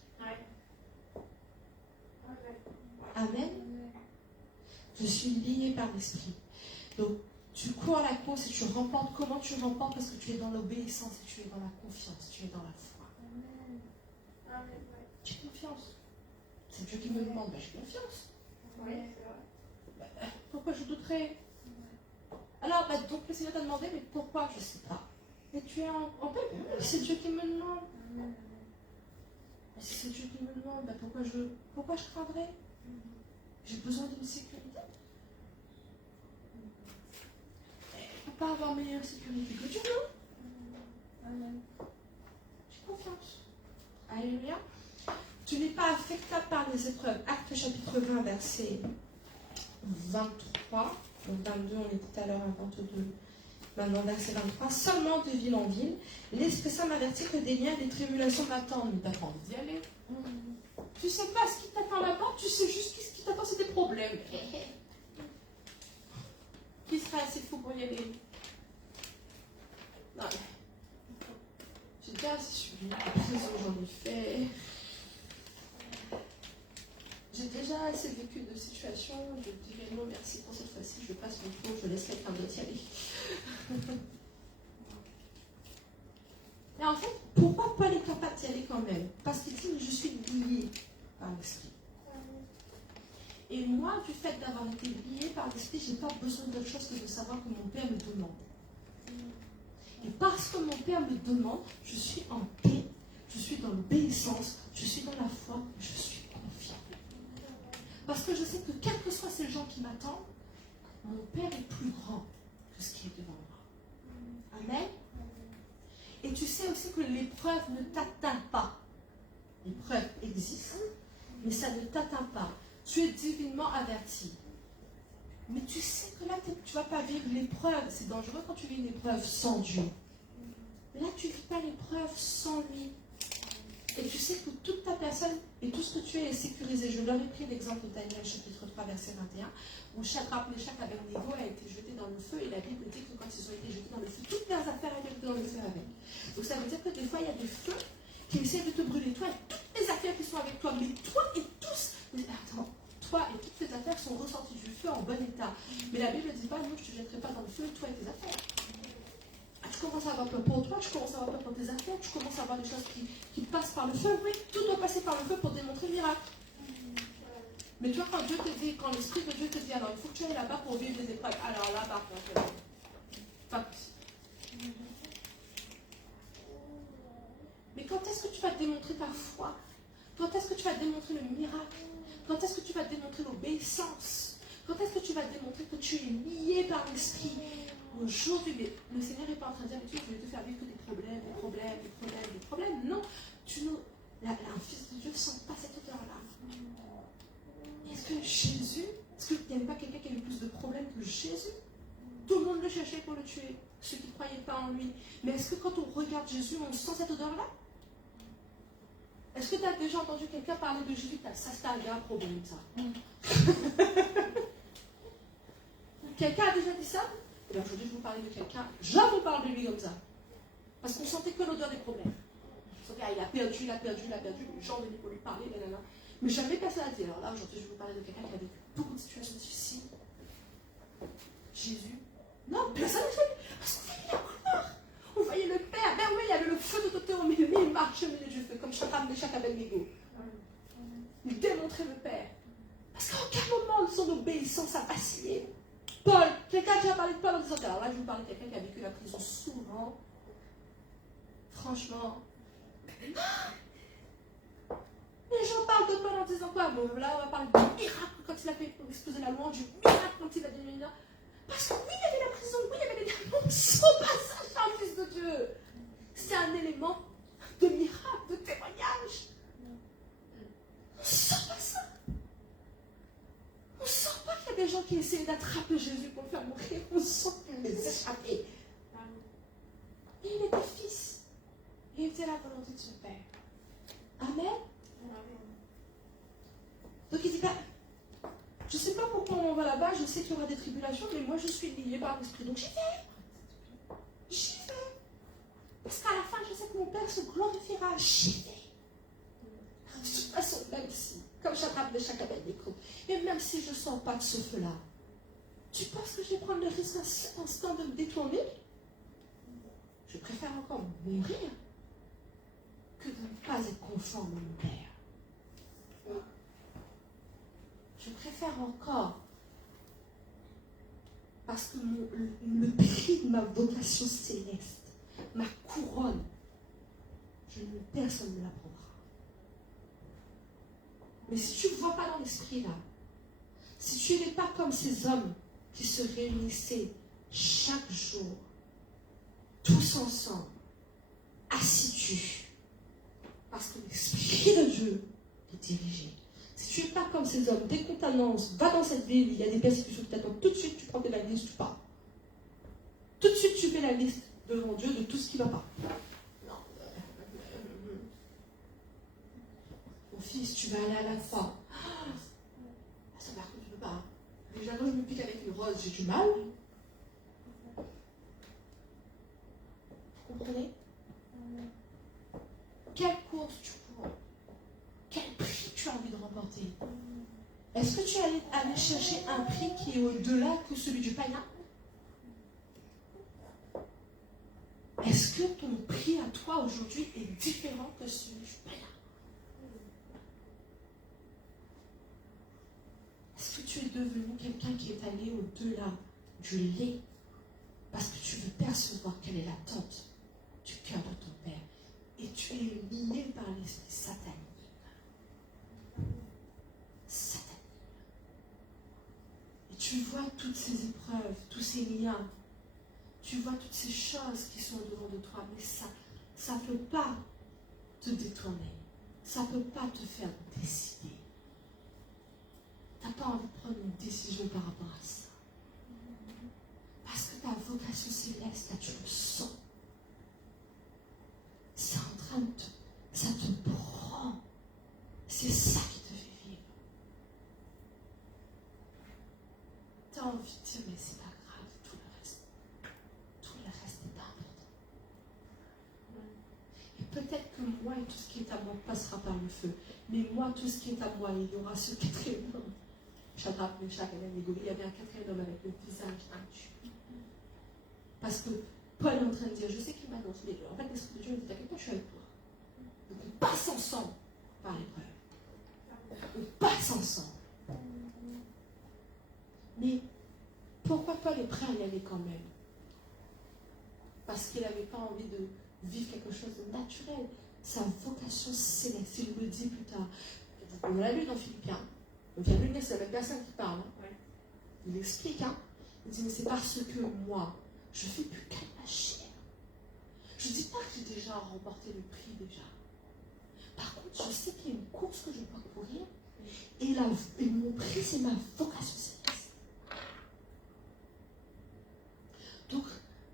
Amen. Je suis lié par l'esprit. Donc, tu cours à la course et tu remportes. Comment tu remportes? Parce que tu es dans l'obéissance et tu es dans la confiance, tu es dans la foi. J'ai confiance. C'est Dieu qui me demande, ben, j'ai confiance. Oui, c'est vrai. Pourquoi je douterais? Alors, donc le Seigneur t'a demandé, mais pourquoi? Je ne sais pas. Mais tu es en paix. C'est Dieu qui me demande. Mais si c'est Dieu qui me demande, ben pourquoi je craindrais? J'ai besoin d'une sécurité. Je ne peux pas avoir meilleure sécurité que Dieu, non? J'ai confiance. Alléluia. Tu n'es pas affectable par les épreuves. Acte chapitre 20, verset 23. Donc 22, on était tout à l'heure à 22. Maintenant, verset 23. Seulement de ville en ville, l'Esprit Saint m'avertit que des liens et des tribulations m'attendent. Mais t'as pas envie d'y aller. Tu sais pas ce qui t'attend là-bas, tu sais juste que ce qui t'attend, c'est des problèmes. Qui sera assez fou pour y aller? Non. J'ai déjà assez subi la prison, j'en ai fait. J'ai déjà assez vécu de situations, je dirais non merci pour cette fois-ci, je passe mon tour, je laisse quelqu'un d'autre y aller. Et en fait, pourquoi Paul est capable d'y aller quand même? Parce qu'il dit, je suis lié par l'esprit. Et moi, du fait d'avoir été lié par l'esprit, je n'ai pas besoin d'autre chose que de savoir que mon Père me demande. Et parce que mon Père me demande, je suis en paix, je suis dans l'obéissance, je suis dans la foi, je suis confiant. Parce que je sais que quels que soient ces gens qui m'attendent, mon Père est plus grand que ce qui est devant moi. Amen. Et tu sais aussi que l'épreuve ne t'atteint pas. L'épreuve existe, mais ça ne t'atteint pas. Tu es divinement averti. Mais tu sais que là, tu ne vas pas vivre l'épreuve. C'est dangereux quand tu vis une épreuve sans Dieu. Mais là, tu ne vis pas l'épreuve sans lui. Et tu sais que toute ta personne et tout ce que tu es est sécurisé. Je leur ai pris l'exemple de Daniel chapitre 3 verset 21 où Shadrach, Meshach et Abednego a été jeté dans le feu et la Bible dit que quand ils ont été jetés dans le feu, toutes leurs affaires étaient dans le feu avec. Donc ça veut dire que des fois il y a des feux qui essaient de te brûler toi et toutes les affaires qui sont avec toi, mais toi et tous, attends, toi et toutes tes affaires sont ressorties du feu en bon état. Mais la Bible ne dit pas non, je ne te jetterai pas dans le feu, toi et tes affaires. Tu commences à avoir peur pour toi, tu commences à avoir peur pour tes affaires, tu commences à avoir des choses qui passent par le feu. Oui, tout doit passer par le feu pour démontrer le miracle. Mais toi, quand Dieu te dit, quand l'Esprit de Dieu te dit, alors il faut que tu ailles là-bas pour vivre des épreuves, alors là, par contre, pas possible. Mais quand est-ce que tu vas démontrer ta foi? Quand est-ce que tu vas démontrer le miracle? Quand est-ce que tu vas démontrer l'obéissance? Quand est-ce que tu vas démontrer que tu es lié par l'Esprit? Aujourd'hui, mais le Seigneur n'est pas en train de dire, mais tu veux te faire vivre que des problèmes, des problèmes, des problèmes, des problèmes. Non, un fils de Dieu ne sent pas cette odeur-là. Est-ce que Jésus, est-ce qu'il n'y avait pas quelqu'un qui avait plus de problèmes que Jésus? Tout le monde le cherchait pour le tuer, ceux qui ne croyaient pas en lui. Mais est-ce que quand on regarde Jésus, on sent cette odeur-là? Est-ce que tu as déjà entendu quelqu'un parler de Jésus? Ça, c'est un grave problème, ça. Quelqu'un a déjà dit ça? Et bien aujourd'hui, je vous parle de quelqu'un, je vous parle de lui comme ça. Parce qu'on sentait que l'odeur des problèmes. On sentait, il a perdu, les gens venaient pour lui parler, nanana. Mais jamais personne n'a dit. Alors là, aujourd'hui, je vais vous parler de quelqu'un qui a vécu beaucoup de situations difficiles. Jésus. Non, personne n'a fait. Parce qu'on voyait la couleur. On voyait le Père. Ben oui, il y avait le feu de côté au milieu. Il marchait au milieu du feu, comme Shadrach, Meshach et Abednego. Il démontrait le Père. Parce qu'à aucun moment, son obéissance a vacillé. Paul, quelqu'un qui a parlé de Paul en disant, alors là, je vous parle de quelqu'un qui a vécu la prison souvent. Franchement. Les gens parlent de Paul en disant quoi? Bon, là, on va parler du miracle quand il a fait exploser la louange, du miracle quand il a dit là. Parce que oui, il y avait la prison, oui, il y avait les démons. Son passage par le Fils de Dieu. C'est un élément de miracle, de témoignage. On sent pas ça. On sent pas qu'il y a des gens qui essaient d'attraper Jésus pour le faire mourir. On sent qu'il les échappait. Et il était fils. Il faisait la volonté de son Père. Amen. Donc il dit, je ne sais pas pourquoi on va là-bas, je sais qu'il y aura des tribulations, mais moi je suis lié par l'Esprit. Donc j'y vais. J'y vais. Parce qu'à la fin, je sais que mon Père se glorifiera. J'y vais. De toute façon, même si, comme Shadrach, Meshach et Abednego, et même si je ne sens pas de ce feu-là, tu penses que je vais prendre le risque à cet instant de me détourner? Je préfère encore mourir que de ne pas être conforme à mon Père. Je préfère encore, parce que le prix de ma vocation céleste, ma couronne, personne ne la prendra. Mais si tu ne vois pas dans l'esprit là, si tu n'es pas comme ces hommes qui se réunissaient chaque jour, tous ensemble, assidus, parce que l'Esprit de Dieu est dirigé. Si tu n'es pas comme ces hommes, dès qu'on t'annonce, va dans cette ville, il y a des persécutions qui t'attendent, tout de suite tu prends de la liste, tu pars. Tout de suite tu fais la liste devant Dieu de tout ce qui ne va pas. Non. Mon fils, tu vas aller à la foi. Ça par contre, je ne peux pas. Déjà quand je me pique avec une rose, j'ai du mal. Vous comprenez? Quelle course tu cours? Quel prix tu as envie de remporter? Est-ce que tu es allé chercher un prix qui est au-delà que celui du païen? Est-ce que ton prix à toi aujourd'hui est différent que celui du païen? Est-ce que tu es devenu quelqu'un qui est allé au-delà du lait parce que tu veux percevoir quelle est l'attente du cœur de ton Père et tu es lié par l'esprit satanique? Et tu vois toutes ces épreuves, tous ces liens, tu vois toutes ces choses qui sont devant de toi, mais ça ne peut pas te détourner, ça ne peut pas te faire décider. Tu n'as pas envie de prendre une décision par rapport à ça. Parce que ta vocation céleste, là, tu le sens. moi et tout ce qui est à moi passera par le feu. Mais moi, tout ce qui est à moi, il y aura ce quatrième homme. Shadrach, Meshach et Abednego. Il y avait un quatrième homme avec le visage intuit. Parce que Paul est en train de dire, je sais qu'il m'annonce, mais en fait, l'Esprit de Dieu me dit, t'inquiète pas, je suis avec toi. Donc on passe ensemble par l'épreuve. On passe ensemble. Mais pourquoi Paul est prêt à y aller quand même? Parce qu'il n'avait pas envie de vivre quelque chose de naturel. Sa vocation céleste, il le dit plus tard. On l'a lu dans Philippiens. Donc il y a lu, c'est la même personne qui parle. Hein. Ouais. Il explique, hein. Il dit, mais c'est parce que moi, je ne fais plus qu'à ma chair. Je ne dis pas que j'ai déjà remporté le prix déjà. Par contre, je sais qu'il y a une course que je dois courir. Et mon prix, c'est ma vocation céleste. Donc,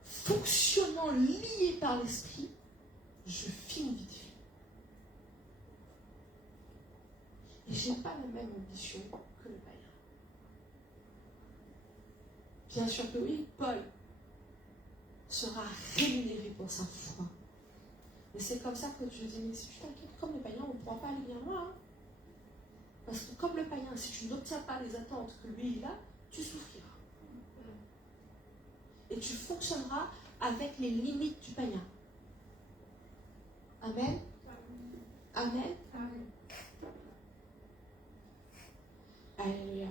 fonctionnant, lié par l'esprit, je vis une vie divine. Et je n'ai pas la même ambition que le païen. Bien sûr que oui, Paul sera rémunéré pour sa foi. Mais c'est comme ça que Dieu dit, mais si tu t'inquiètes comme le païen, on ne pourra pas aller bien loin. Hein. Parce que comme le païen, si tu n'obtiens pas les attentes que lui il a, tu souffriras. Et tu fonctionneras avec les limites du païen. Amen. Amen. Amen. Alléluia.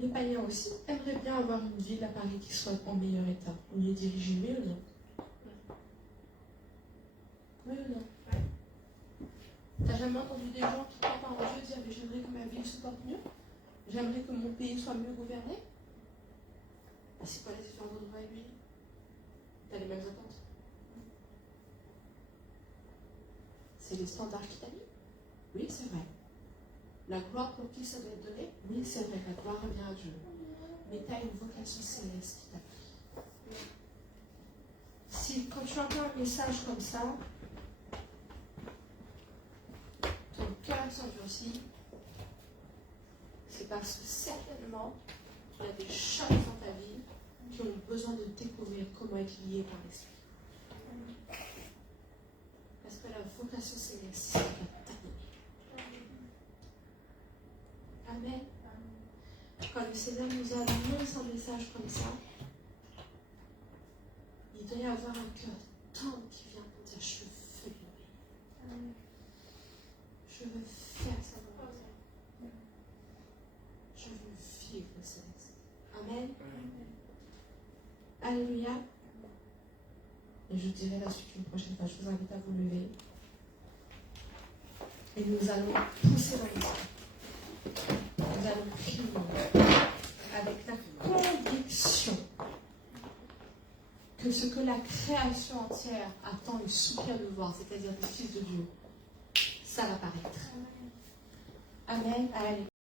Le païen aussi aimerait bien avoir une ville à Paris qui soit en meilleur état. On y est dirigé, oui ou non? Oui ou non? T'as jamais entendu des gens qui croient pas en Dieu dire, mais j'aimerais que ma ville se porte mieux? J'aimerais que mon pays soit mieux gouverné? C'est quoi la différence entre toi et lui? T'as les mêmes attentes. C'est les standards qu'il t'a mis? Oui, c'est vrai. La gloire pour qui ça doit être donné? Oui, c'est vrai, la gloire revient à Dieu. Mais tu as une vocation céleste qui t'a pris. Si quand tu entends un message comme ça, ton cœur s'endurcit, c'est parce que certainement, il y a des choses dans ta vie qui ont besoin de découvrir comment être lié par l'esprit. Parce que la vocation céleste, c'est t'animer. Amen. Quand le Seigneur nous a annoncé un message comme ça, il doit y avoir un cœur tendre qui vient pour dire, je veux l'obéir. Je veux faire sa volonté. Je veux vivre le céleste. Amen. Alléluia. Et je dirai la suite une prochaine fois. Je vous invite à vous lever. Et nous allons pousser dans l'esprit. Nous allons prier avec la conviction que ce que la création entière attend et soupire de voir, c'est-à-dire les fils de Dieu, ça va paraître. Amen. Allez.